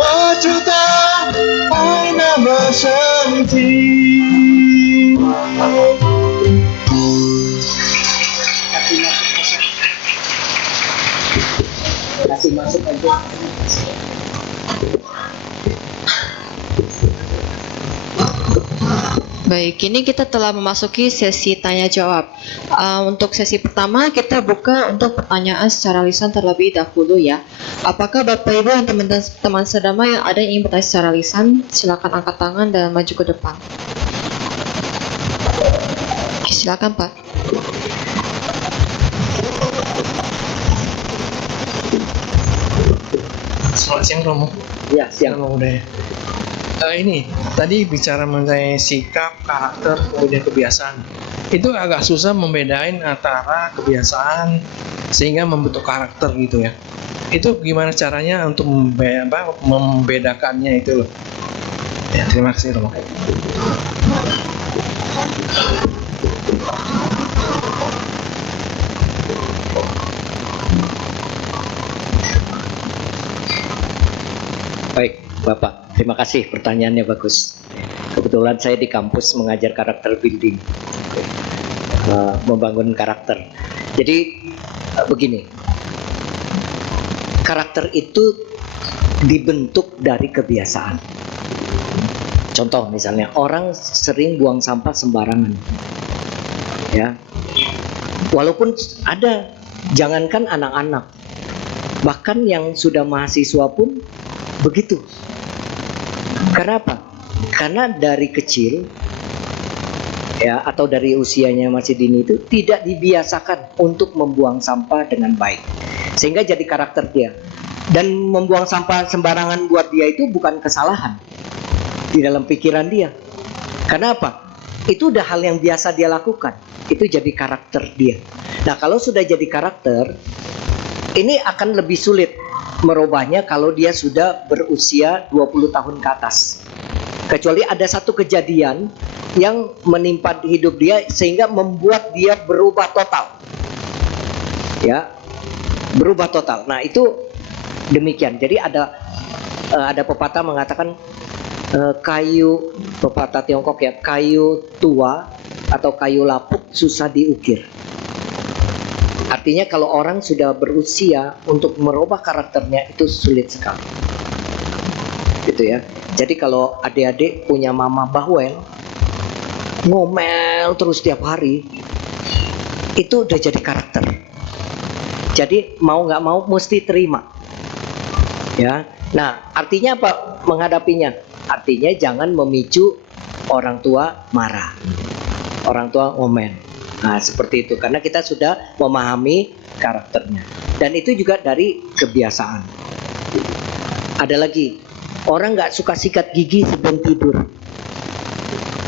我知道爱那么神奇。Kasih masuk aja. Baik, kini kita telah memasuki sesi tanya jawab. Untuk sesi pertama kita buka untuk pertanyaan secara lisan terlebih dahulu ya. Apakah Bapak Ibu dan teman-teman sedama yang ada yang ingin bertanya secara lisan, silakan angkat tangan dan maju ke depan. Silakan Pak. Selamat siang Romo. Ya, siang. Romo udah. Ini tadi bicara mengenai sikap, karakter, kemudian kebiasaan. Itu agak susah membedain antara kebiasaan sehingga membentuk karakter gitu ya. Itu gimana caranya untuk membedakannya itu loh. Ya, terima kasih Romo. Baik, Bapak. Terima kasih, pertanyaannya bagus. Kebetulan saya di kampus mengajar karakter building, membangun karakter. Jadi begini, karakter itu dibentuk dari kebiasaan. Contoh misalnya, orang sering buang sampah sembarangan, ya. Walaupun ada, jangankan anak-anak, bahkan yang sudah mahasiswa pun begitu. Kenapa? Karena dari kecil ya, atau dari usianya masih dini itu tidak dibiasakan untuk membuang sampah dengan baik, sehingga jadi karakter dia. Dan membuang sampah sembarangan buat dia itu bukan kesalahan di dalam pikiran dia. Karena apa? Itu udah hal yang biasa dia lakukan. Itu jadi karakter dia. Nah, kalau sudah jadi karakter, ini akan lebih sulit merubahnya kalau dia sudah berusia 20 tahun ke atas. Kecuali ada satu kejadian yang menimpa hidup dia sehingga membuat dia berubah total. Ya, berubah total. Nah, itu demikian. Jadi ada pepatah mengatakan pepatah Tiongkok ya, kayu tua atau kayu lapuk susah diukir. Artinya kalau orang sudah berusia untuk merubah karakternya itu sulit sekali. Gitu ya. Jadi kalau adik-adik punya mama bawel, ngomel terus tiap hari, itu udah jadi karakter. Jadi mau nggak mau mesti terima. Ya. Nah, artinya apa menghadapinya? Artinya jangan memicu orang tua marah. Orang tua ngomel. Nah, seperti itu. Karena kita sudah memahami karakternya. Dan itu juga dari kebiasaan. Ada lagi, orang nggak suka sikat gigi sebelum tidur.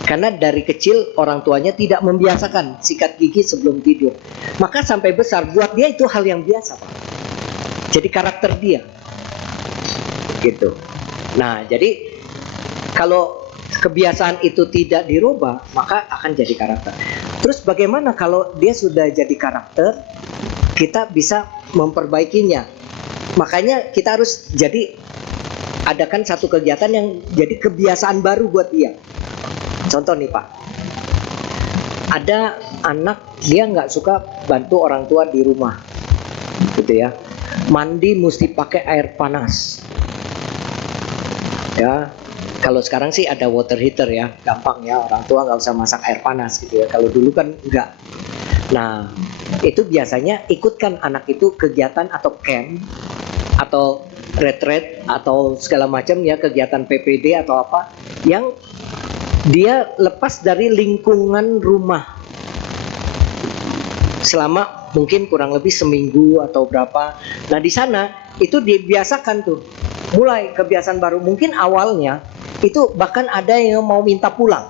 Karena dari kecil orang tuanya tidak membiasakan sikat gigi sebelum tidur. Maka sampai besar buat dia itu hal yang biasa, Pak. Jadi karakter dia. Gitu. Nah, jadi kalau kebiasaan itu tidak dirubah, maka akan jadi karakter. Terus bagaimana kalau dia sudah jadi karakter, kita bisa memperbaikinya. Makanya kita harus adakan satu kegiatan yang jadi kebiasaan baru buat dia. Contoh nih Pak, ada anak dia nggak suka bantu orang tua di rumah, gitu ya. Mandi mesti pakai air panas. Ya. Kalau sekarang sih ada water heater ya, gampang ya, orang tua nggak usah masak air panas gitu ya. Kalau dulu kan enggak. Nah, itu biasanya ikutkan anak itu kegiatan atau camp atau retreat atau segala macam ya, kegiatan PPD atau apa yang dia lepas dari lingkungan rumah selama mungkin kurang lebih seminggu atau berapa. Nah di sana itu dibiasakan tuh, mulai kebiasaan baru. Mungkin awalnya itu bahkan ada yang mau minta pulang,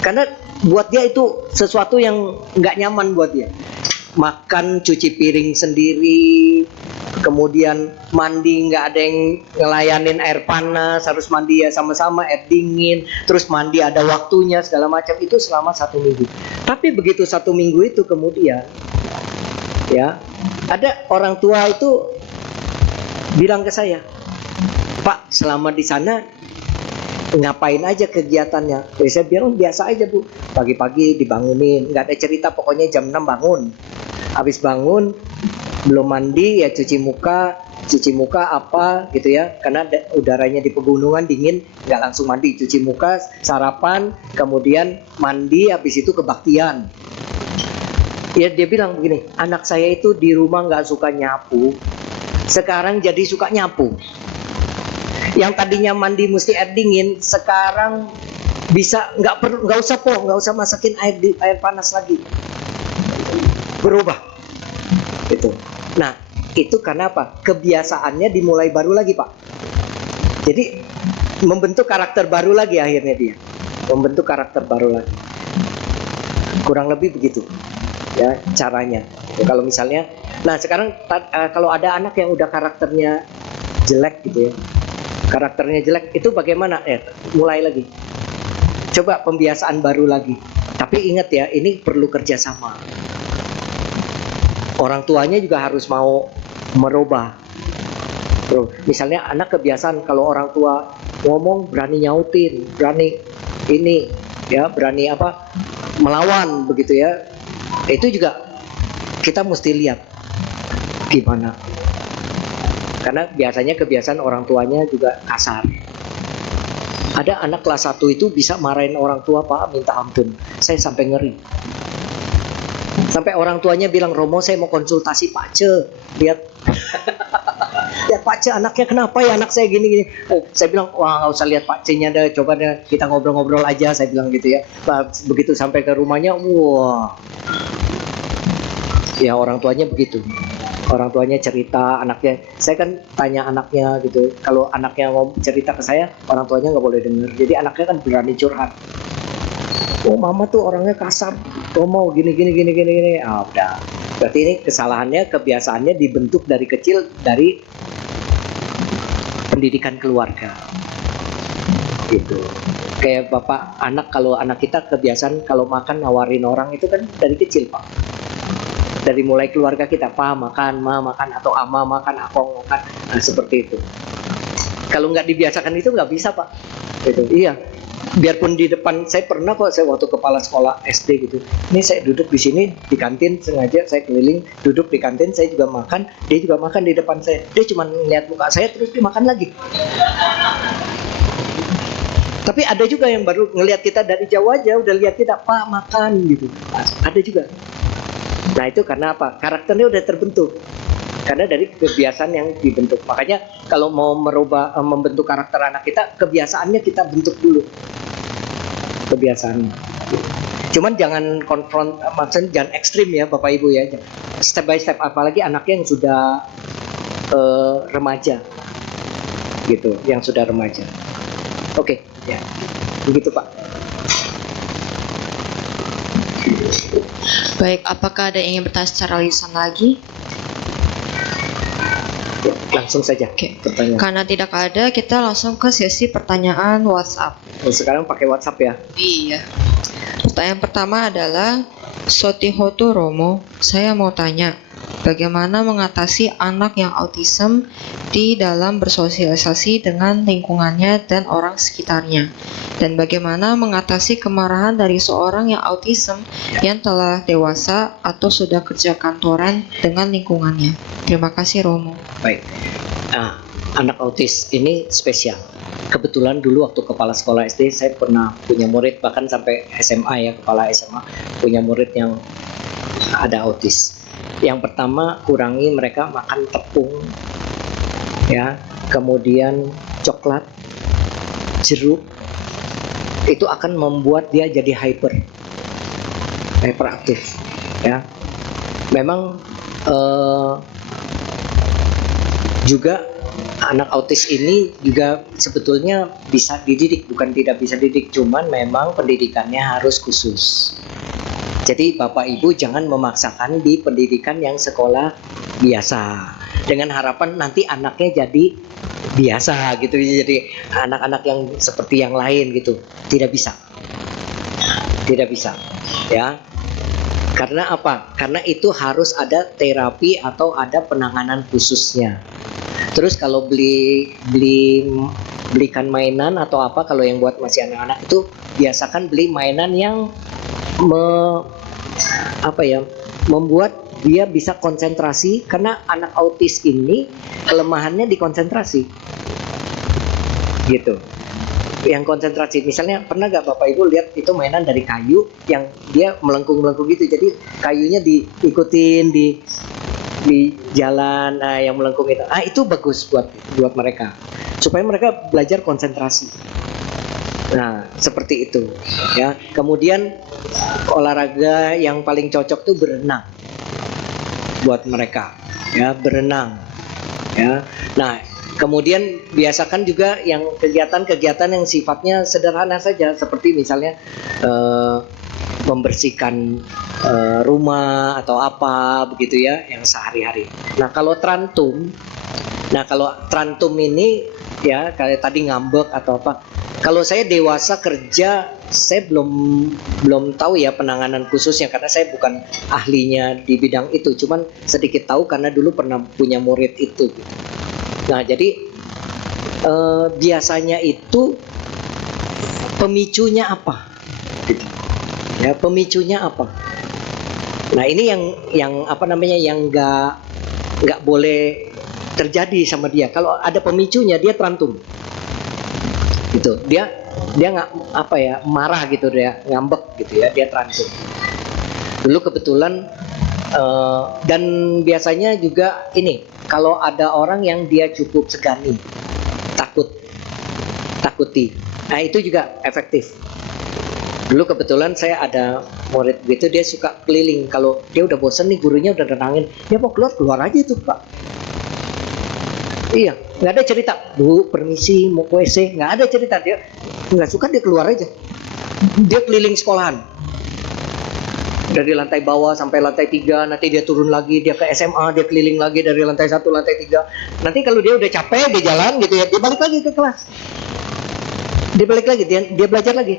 karena buat dia itu sesuatu yang nggak nyaman buat dia. Makan, cuci piring sendiri, kemudian mandi nggak ada yang ngelayanin air panas, harus mandi ya sama-sama air dingin, terus mandi ada waktunya segala macam, itu selama 1 minggu. Tapi begitu 1 minggu itu kemudian, ya ada orang tua itu bilang ke saya, Pak, selama di sana ngapain aja kegiatannya? Jadi saya bilang biasa aja Bu, pagi-pagi dibangunin, nggak ada cerita, pokoknya jam 6 bangun. Habis bangun belum mandi ya cuci muka apa gitu ya, karena udaranya di pegunungan dingin, nggak langsung mandi, cuci muka, sarapan, kemudian mandi, habis itu kebaktian. Ya dia bilang begini, anak saya itu di rumah nggak suka nyapu, sekarang jadi suka nyapu. Yang tadinya mandi mesti air dingin, sekarang bisa nggak usah masakin air panas lagi, berubah itu. Nah itu karena apa? Kebiasaannya dimulai baru lagi Pak. Jadi membentuk karakter baru lagi, akhirnya dia membentuk karakter baru lagi. Kurang lebih begitu ya caranya. Kalau misalnya, nah sekarang kalau ada anak yang udah karakternya jelek gitu ya, karakternya jelek, itu bagaimana? Mulai lagi, coba pembiasaan baru lagi. Tapi ingat ya, ini perlu kerjasama. Orang tuanya juga harus mau merubah. Misalnya anak kebiasaan kalau orang tua ngomong berani nyautin, berani ini ya, berani apa, melawan begitu ya. Itu juga kita mesti lihat gimana. Karena biasanya kebiasaan orang tuanya juga kasar. Ada anak kelas 1 itu bisa marahin orang tua Pak, minta ampun. Saya sampai ngeri. Sampai orang tuanya bilang, Romo saya mau konsultasi Pak Ce. Lihat ya Pak Ce, anaknya kenapa ya, anak saya gini-gini. Saya bilang, wah nggak usah lihat Pak Ce-nya deh, coba deh kita ngobrol-ngobrol aja, saya bilang gitu ya. Begitu sampai ke rumahnya, wah. Ya orang tuanya begitu. Orang tuanya cerita, anaknya, saya kan tanya anaknya gitu. Kalau anaknya mau cerita ke saya, orang tuanya nggak boleh dengar. Jadi anaknya kan berani curhat. Oh mama tuh orangnya kasar, oh mau gini. Udah. Berarti ini kesalahannya, kebiasaannya dibentuk dari kecil, dari pendidikan keluarga. Gitu. Kayak bapak anak, kalau anak kita kebiasaan kalau makan nawarin orang, itu kan dari kecil Pak. Dari mulai keluarga kita, Pa makan, Ma makan, atau Ama makan, Akong makan. Nah seperti itu. Kalau nggak dibiasakan itu nggak bisa Pak. Gitu. Iya. Biarpun di depan, saya pernah kok, saya waktu kepala sekolah SD gitu, ini saya duduk di sini di kantin, sengaja saya keliling duduk di kantin, saya juga makan, dia juga makan di depan saya, dia cuma lihat muka saya terus dia makan lagi. Tapi ada juga yang baru ngelihat kita dari jauh aja udah lihat kita, Pak makan gitu, ada juga. Nah itu karena apa? Karakternya udah terbentuk. Karena dari kebiasaan yang dibentuk. Makanya kalau mau merubah, membentuk karakter anak kita, kebiasaannya kita bentuk dulu. Kebiasaan. Cuman jangan konfront, maksudnya jangan ekstrim ya Bapak Ibu ya. Step by step, apalagi anaknya yang sudah remaja. Gitu, yang sudah remaja. Oke, ya. Begitu Pak. Baik, apakah ada yang ingin bertanya secara lisan lagi? Langsung saja. Oke. Pertanyaan. Karena tidak ada, kita langsung ke sesi pertanyaan WhatsApp. Sekarang pakai WhatsApp ya. Iya. Pertanyaan pertama adalah, Sotihoto Romo, saya mau tanya, bagaimana mengatasi anak yang autism di dalam bersosialisasi dengan lingkungannya dan orang sekitarnya? Dan bagaimana mengatasi kemarahan dari seorang yang autism yang telah dewasa atau sudah kerja kantoran dengan lingkungannya? Terima kasih Romo. Baik. Nah, anak autis ini spesial. Kebetulan dulu waktu kepala sekolah SD saya pernah punya murid, bahkan sampai SMA ya, kepala SMA punya murid yang ada autis. Yang pertama, kurangi mereka makan tepung ya, kemudian coklat, jeruk. Itu akan membuat dia jadi hyperaktif. Ya, memang juga anak autis ini juga sebetulnya bisa dididik, bukan tidak bisa didik, cuman memang pendidikannya harus khusus. Jadi Bapak Ibu jangan memaksakan di pendidikan yang sekolah biasa dengan harapan nanti anaknya jadi biasa gitu, jadi anak-anak yang seperti yang lain gitu. Tidak bisa. Tidak bisa. Ya. Karena apa? Karena itu harus ada terapi atau ada penanganan khususnya. Terus kalau belikan mainan atau apa, kalau yang buat masih anak-anak itu biasakan beli mainan yang membuat dia bisa konsentrasi, karena anak autis ini kelemahannya di konsentrasi. Gitu. Yang konsentrasi, misalnya pernah gak Bapak Ibu lihat itu mainan dari kayu yang dia melengkung-melengkung gitu, jadi kayunya diikutin di jalan, yang melengkung itu. Itu bagus buat mereka supaya mereka belajar konsentrasi. Nah, seperti itu ya. Kemudian olahraga yang paling cocok tuh berenang buat mereka ya, berenang ya. Nah, kemudian biasakan juga yang kegiatan-kegiatan yang sifatnya sederhana saja, seperti misalnya membersihkan rumah atau apa begitu ya, yang sehari-hari. Nah, kalau trantum ini ya, kayak tadi ngambek atau apa. Kalau saya dewasa kerja, saya belum tahu ya penanganan khususnya, karena saya bukan ahlinya di bidang itu. Cuman sedikit tahu karena dulu pernah punya murid itu. Nah, jadi biasanya itu pemicunya apa? Ya, pemicunya apa? Nah, ini yang nggak boleh terjadi sama dia. Kalau ada pemicunya, dia trantum. Gitu. Dia nggak marah gitu, dia ngambek gitu ya, dia trantum. Dulu kebetulan dan biasanya juga ini, kalau ada orang yang dia cukup segani, takuti. Nah, itu juga efektif. Dulu kebetulan saya ada murid gitu, dia suka keliling. Kalau dia udah bosen nih, gurunya udah nenangin, dia mau keluar aja itu, Pak. Iya, nggak ada cerita, Bu, permisi, mau ke WC, nggak ada cerita. Dia nggak suka, dia keluar aja. Dia keliling sekolahan, dari lantai bawah sampai lantai 3, nanti dia turun lagi, dia ke SMA, dia keliling lagi dari lantai 1, lantai 3. Nanti kalau dia udah capek, dia jalan gitu ya, dia balik lagi ke kelas. Dia balik lagi, dia belajar lagi.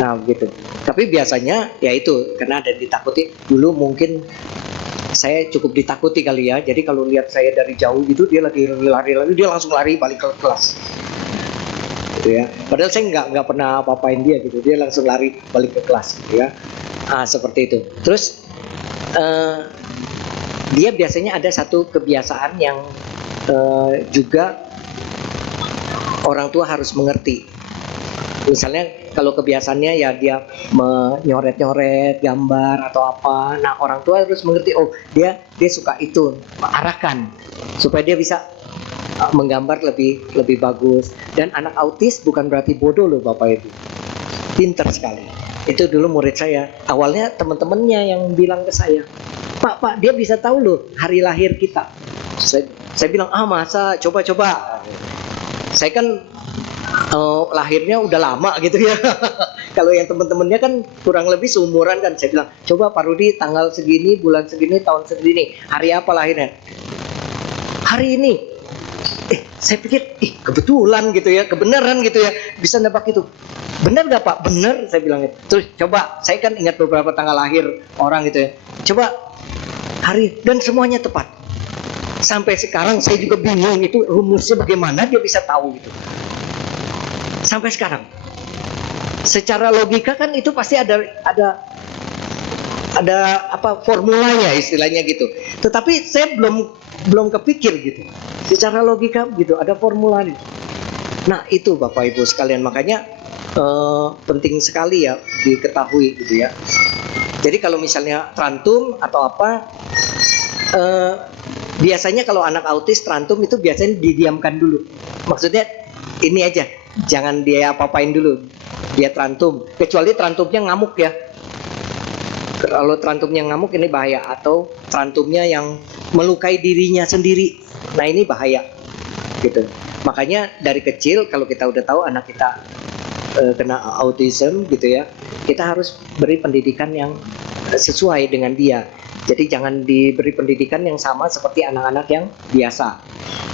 Nah, gitu. Tapi biasanya ya itu, karena ada ditakuti. Dulu mungkin saya cukup ditakuti kali ya. Jadi kalau lihat saya dari jauh gitu, dia lagi lari, dia langsung lari balik ke kelas. Gitu ya. Padahal saya nggak pernah apa-apain dia gitu. Dia langsung lari balik ke kelas gitu ya. Seperti itu. Terus dia biasanya ada satu kebiasaan yang juga orang tua harus mengerti. Misalnya kalau kebiasaannya ya dia menyoret-nyoret gambar atau apa. Nah, orang tua harus mengerti, oh dia suka itu, arahkan supaya dia bisa menggambar lebih bagus. Dan anak autis bukan berarti bodoh loh Bapak Ibu, pinter sekali. Itu dulu murid saya. Awalnya teman-temannya yang bilang ke saya, Pak, dia bisa tahu loh hari lahir kita. Saya bilang, masa, coba. Saya kan lahirnya udah lama gitu ya. Kalau yang teman-temannya kan kurang lebih seumuran kan. Saya bilang, coba Pak Rudi tanggal segini, bulan segini, tahun segini, hari apa lahirnya? Hari ini. Saya pikir, kebetulan gitu ya, kebenaran gitu ya, bisa nebak itu. Benar gak Pak? Benar, saya bilang itu. Terus coba, saya kan ingat beberapa tanggal lahir orang gitu ya. Coba hari, dan semuanya tepat. Sampai sekarang saya juga bingung itu rumusnya bagaimana dia bisa tahu gitu. Sampai sekarang. Secara logika kan itu pasti ada formulanya istilahnya gitu. Tetapi saya belum kepikir gitu. Secara logika gitu, ada formulanya. Nah, itu Bapak Ibu sekalian, makanya penting sekali ya diketahui gitu ya. Jadi kalau misalnya trantum atau apa, biasanya kalau anak autis trantum itu biasanya didiamkan dulu. Maksudnya ini aja, jangan dia apa-apain dulu. Dia trantum, kecuali trantumnya ngamuk ya. Kalau terantumnya ngamuk ini bahaya, atau terantumnya yang melukai dirinya sendiri. Nah, ini bahaya. Gitu. Makanya dari kecil kalau kita udah tahu anak kita kena autism gitu ya, kita harus beri pendidikan yang sesuai dengan dia. Jadi jangan diberi pendidikan yang sama seperti anak-anak yang biasa.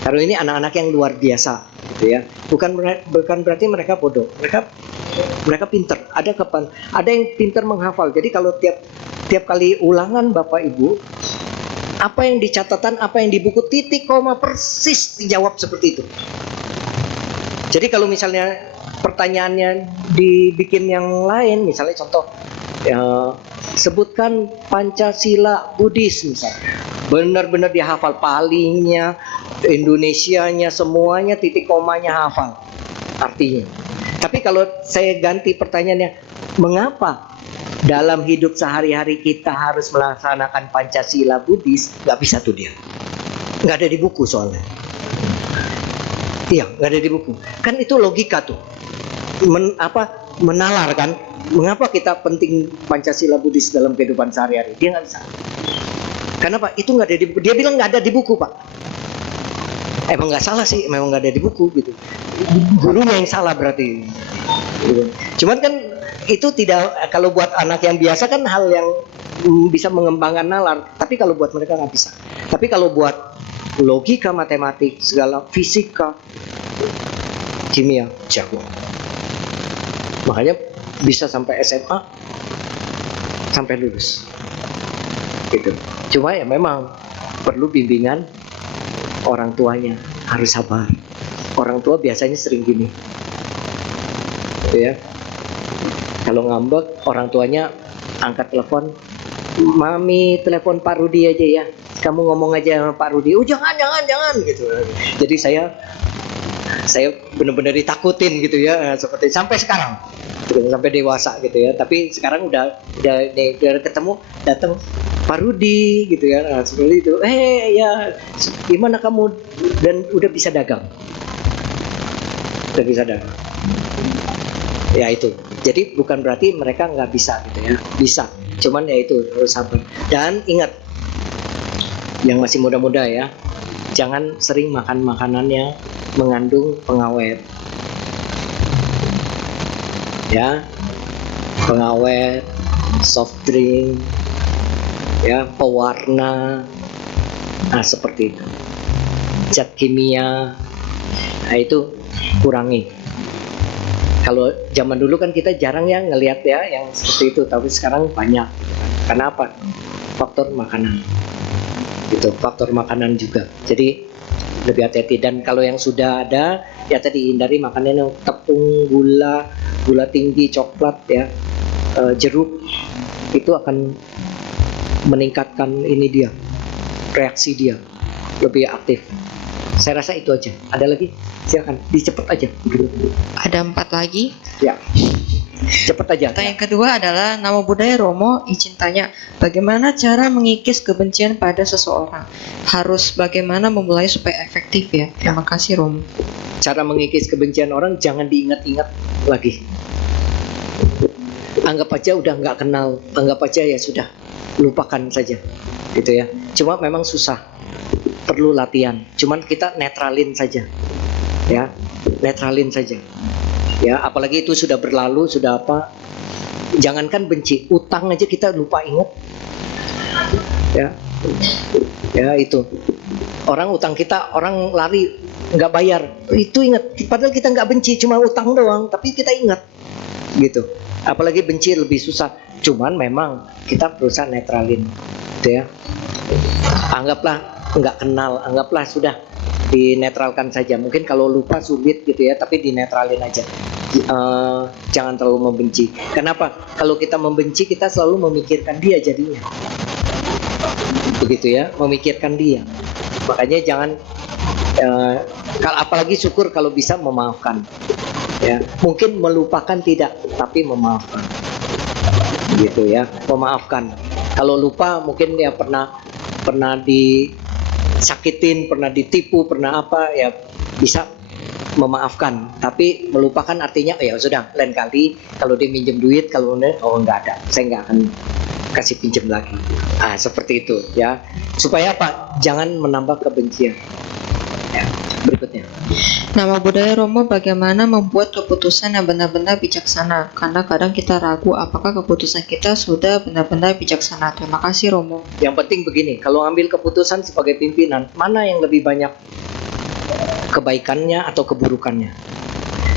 Karena ini anak-anak yang luar biasa, gitu ya. Bukan berarti mereka bodoh. Mereka pinter. Ada yang pinter menghafal. Jadi kalau tiap kali ulangan Bapak Ibu, apa yang di catatan, apa yang di buku, titik koma persis dijawab seperti itu. Jadi kalau misalnya pertanyaannya dibikin yang lain, misalnya contoh sebutkan Pancasila Buddhis misalnya, benar-benar dia hafal palingnya, Indonesianya, semuanya, titik komanya hafal artinya. Tapi kalau saya ganti pertanyaannya, mengapa dalam hidup sehari-hari kita harus melaksanakan Pancasila Buddhis, nggak bisa tuh dia, nggak ada di buku soalnya. Iya, nggak ada di buku. Kan itu logika tuh. Menalar kan? Mengapa kita penting Pancasila Buddhis dalam kehidupan sehari-hari? Dia nggak bisa. Kenapa? Itu nggak ada di buku. Dia bilang nggak ada di buku, Pak. Emang nggak salah sih, memang nggak ada di buku gitu. Gurunya yang salah berarti. Gitu. Cuman kan itu tidak, kalau buat anak yang biasa kan hal yang bisa mengembangkan nalar. Tapi kalau buat mereka nggak bisa. Tapi kalau buat logika, matematik, segala fisika, kimia, jago. Makanya bisa sampai SMA, sampai lulus. Gitu. Cuma ya memang perlu bimbingan orang tuanya, harus sabar. Orang tua biasanya sering gini. Gitu ya. Kalau ngambek, orang tuanya angkat telepon, "Mami, telepon Pak Rudi aja ya. Kamu ngomong aja sama Pak Rudi." "Oh, jangan gitu. Jadi saya benar-benar ditakutin gitu ya, seperti sampai sekarang, sampai dewasa gitu ya. Tapi sekarang udah ketemu, datang Pak Rudi gitu ya, nah, seperti itu. Ya, gimana kamu? Dan udah bisa dagang. Ya itu. Jadi bukan berarti mereka nggak bisa gitu ya, bisa. Cuman ya itu, harus sabar. Dan ingat, yang masih muda-muda ya, jangan sering makan makanan yang mengandung pengawet. Ya, pengawet, soft drink, ya, pewarna, nah seperti itu. Zat kimia, nah itu kurangi. Kalau zaman dulu kan kita jarang ya ngelihat ya yang seperti itu, tapi sekarang banyak. Karena apa? Faktor makanan. Gitu, faktor makanan juga. Jadi lebih hati-hati. Dan kalau yang sudah ada, ya tadi hindari makanan yang tepung, gula tinggi, coklat ya, jeruk, itu akan meningkatkan ini dia, reaksi dia lebih aktif. Saya rasa itu aja. Ada lagi? Silakan, dicepet aja. Ada 4 lagi. Ya, cepet aja. Pertanyaan kedua adalah, nama budaya Romo, izin tanya, bagaimana cara mengikis kebencian pada seseorang? Harus bagaimana memulai supaya efektif ya? Terima kasih Romo. Cara mengikis kebencian orang jangan diingat-ingat lagi. Anggap aja udah nggak kenal, anggap aja ya sudah, lupakan saja, gitu ya. Cuma memang susah, perlu latihan. Cuman kita netralin saja, ya, netralin saja. Ya, apalagi itu sudah berlalu, sudah apa? Jangankan benci, utang aja kita lupa ingat. Ya itu. Orang utang kita, orang lari nggak bayar, itu ingat. Padahal kita nggak benci, cuma utang doang, tapi kita ingat, gitu. Apalagi benci lebih susah. Cuman memang kita berusaha netralin, gitu ya. Anggaplah nggak kenal, anggaplah sudah, dinetralkan saja. Mungkin kalau lupa sulit gitu ya, tapi dinetralin aja. Jangan terlalu membenci. Kenapa? Kalau kita membenci, kita selalu memikirkan dia jadinya. Begitu ya, memikirkan dia. Makanya jangan, apalagi syukur kalau bisa memaafkan. Ya, mungkin melupakan tidak, tapi memaafkan. Gitu ya, memaafkan. Kalau lupa mungkin ya pernah disakitin, pernah ditipu, pernah apa ya, bisa memaafkan. Tapi melupakan artinya ya sudah, lain kali kalau dia minjem duit, kalau enggak ada, saya nggak akan kasih pinjam lagi. Seperti itu ya. Supaya apa? Jangan menambah kebencian. Ya, berikutnya. Nama budaya Romo bagaimana membuat keputusan yang benar-benar bijaksana? Karena kadang kita ragu apakah keputusan kita sudah benar-benar bijaksana. Terima kasih Romo. Yang penting begini, kalau ambil keputusan sebagai pimpinan, mana yang lebih banyak kebaikannya atau keburukannya?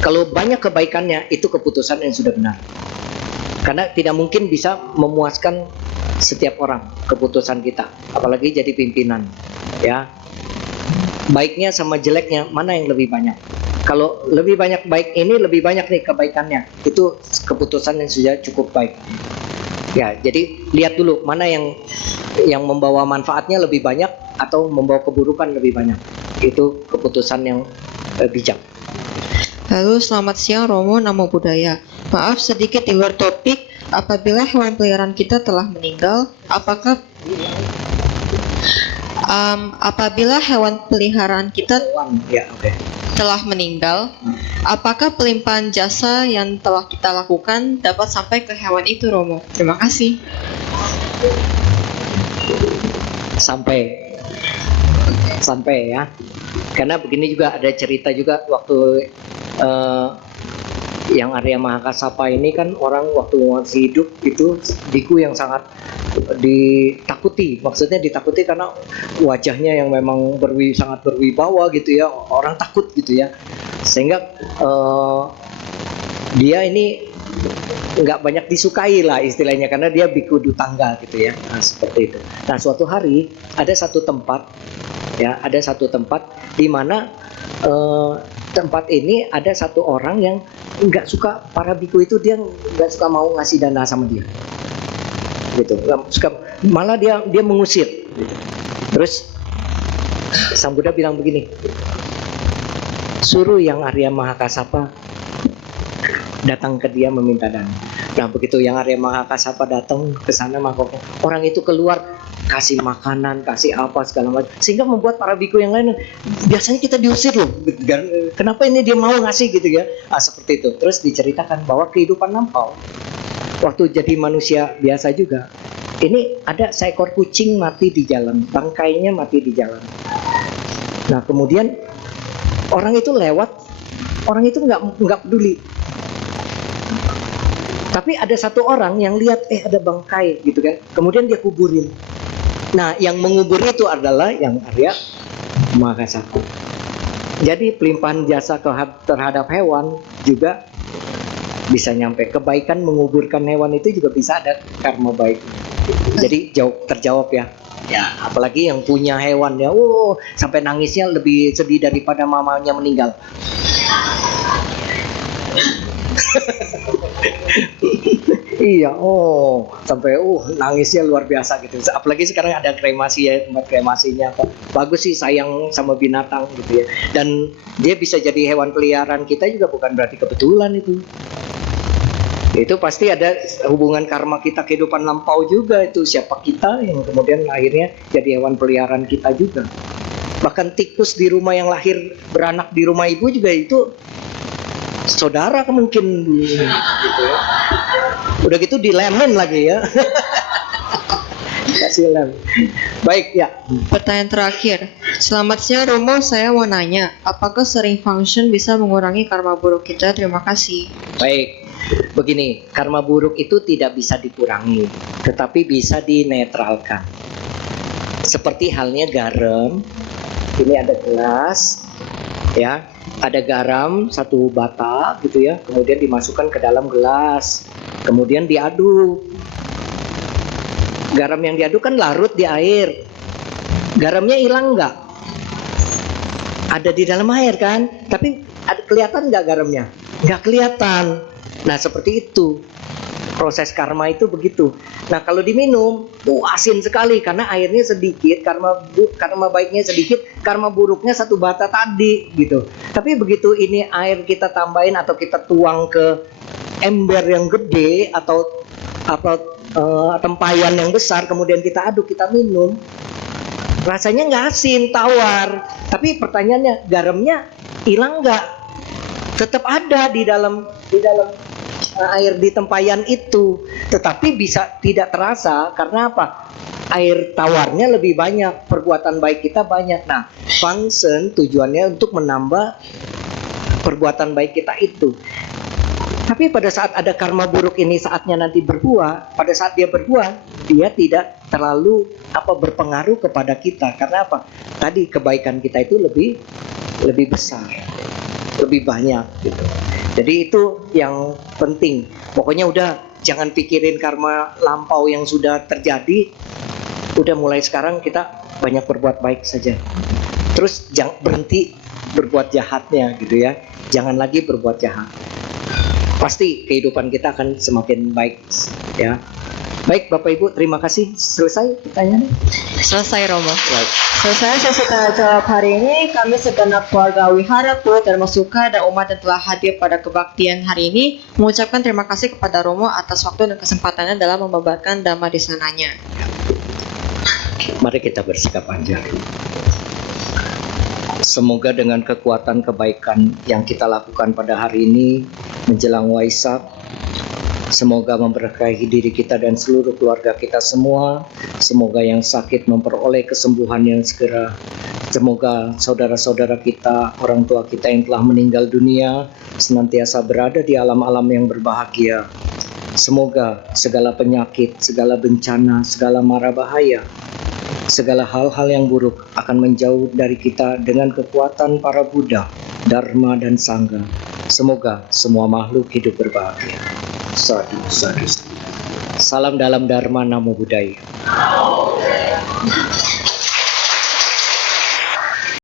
Kalau banyak kebaikannya, itu keputusan yang sudah benar. Karena tidak mungkin bisa memuaskan setiap orang keputusan kita, apalagi jadi pimpinan. Ya, baiknya sama jeleknya mana yang lebih banyak? Kalau lebih banyak baik ini, lebih banyak nih kebaikannya, itu keputusan yang sudah cukup baik. Ya, jadi lihat dulu mana yang membawa manfaatnya lebih banyak atau membawa keburukan lebih banyak. Itu keputusan yang bijak. Lalu selamat siang Romo, nama budaya. Maaf sedikit di luar topik. Apabila hewan peliharaan kita telah meninggal, apabila hewan peliharaan kita telah meninggal, apakah pelimpahan jasa yang telah kita lakukan dapat sampai ke hewan itu, Romo? Terima kasih. Sampai ya. Karena begini juga ada cerita juga waktu yang Arya Mahakasapa ini kan orang waktu masih hidup itu biku yang sangat ditakuti. Maksudnya ditakuti karena wajahnya yang memang sangat berwibawa gitu ya, orang takut gitu ya. Sehingga dia ini nggak banyak disukai lah istilahnya karena dia biku dutangga gitu ya. Seperti itu. Nah suatu hari ada satu tempat di mana tempat ini ada satu orang yang nggak suka para biku itu, dia nggak suka mau ngasih dana sama dia, gitu. Malah dia mengusir. Terus Sang Buddha bilang begini, suruh yang Arya Mahakasapa datang ke dia meminta dana. Nah begitu yang Arya Mahakasapa datang ke sana, maka orang itu keluar kasih makanan, kasih apa segala macam, sehingga membuat para biku yang lain biasanya kita diusir loh, kenapa ini dia mau ngasih gitu ya. Seperti itu. Terus diceritakan bahwa kehidupan lampau waktu jadi manusia biasa juga, ini ada seekor kucing mati di jalan, bangkainya mati di jalan. Nah kemudian orang itu lewat, orang itu nggak peduli. Tapi ada satu orang yang lihat ada bangkai gitu kan, kemudian dia kuburin. Nah yang mengubur itu adalah yang Arya Mahakasapa. Jadi pelimpahan jasa terhadap hewan juga bisa nyampe. Kebaikan menguburkan hewan itu juga bisa ada karma baik. Jadi terjawab ya. Ya apalagi yang punya hewan ya, sampai nangisnya lebih sedih daripada mamanya meninggal. Iya, sampai nangisnya luar biasa gitu. Apalagi sekarang ada kremasi ya, tempat kremasinya. Bagus sih, sayang sama binatang gitu ya. Dan dia bisa jadi hewan peliharaan kita juga bukan berarti kebetulan itu. Itu pasti ada hubungan karma kita kehidupan lampau juga, itu siapa kita yang kemudian akhirnya jadi hewan peliharaan kita juga. Bahkan tikus di rumah yang lahir beranak di rumah ibu juga itu saudara mungkin gitu ya. Udah gitu dilemin lagi ya. Kasih lem. Baik ya. Pertanyaan terakhir. Selamat siang Romo, saya mau nanya, apakah sering function bisa mengurangi karma buruk kita? Terima kasih. Baik. Begini, karma buruk itu tidak bisa dikurangi, tetapi bisa dinetralkan. Seperti halnya garam. Ini ada gelas, ya. Ada garam satu bata gitu ya, kemudian dimasukkan ke dalam gelas, kemudian diaduk. Garam yang diaduk kan larut di air. Garamnya hilang nggak? Ada di dalam air kan, tapi kelihatan nggak garamnya? Nggak kelihatan. Nah seperti itu proses karma itu begitu. Nah kalau diminum, asin sekali karena airnya sedikit, karma baiknya sedikit, karma buruknya satu bata tadi gitu. Tapi begitu ini air kita tambahin atau kita tuang ke ember yang gede atau tempayan yang besar, kemudian kita aduk, kita minum, rasanya nggak asin, tawar. Tapi pertanyaannya, garamnya hilang nggak? Tetap ada di dalam air di tempayan itu, tetapi bisa tidak terasa karena apa? Air tawarnya lebih banyak, perbuatan baik kita banyak. Nah, function tujuannya untuk menambah perbuatan baik kita itu. Tapi pada saat ada karma buruk ini saatnya nanti berbuah, pada saat dia berbuah, dia tidak terlalu berpengaruh kepada kita. Karena apa? Tadi kebaikan kita itu lebih besar, lebih banyak gitu. Jadi itu yang penting. Pokoknya udah jangan pikirin karma lampau yang sudah terjadi. Udah mulai sekarang kita banyak berbuat baik saja. Terus jangan berhenti berbuat jahatnya gitu ya. Jangan lagi berbuat jahat. Pasti kehidupan kita akan semakin baik ya. Baik Bapak Ibu, terima kasih. Selesai pertanyaannya? Selesai Romo. Baik. Selesai sesi tanya jawab hari ini. Kami segenap keluarga Wihara Put Dharma Suka dan umat yang telah hadir pada kebaktian hari ini mengucapkan terima kasih kepada Romo atas waktu dan kesempatannya dalam membabarkan Dhamma Desananya. Mari kita bersikap panjang. Semoga dengan kekuatan kebaikan yang kita lakukan pada hari ini menjelang Waisak, semoga memberkahi diri kita dan seluruh keluarga kita semua. Semoga yang sakit memperoleh kesembuhan yang segera. Semoga saudara-saudara kita, orang tua kita yang telah meninggal dunia senantiasa berada di alam-alam yang berbahagia. Semoga segala penyakit, segala bencana, segala mara bahaya, segala hal-hal yang buruk akan menjauh dari kita dengan kekuatan para Buddha, Dharma dan Sangha. Semoga semua makhluk hidup berbahagia. Sadhu, sadhu, sadhu. Salam dalam Dharma, Namo Buddhaya.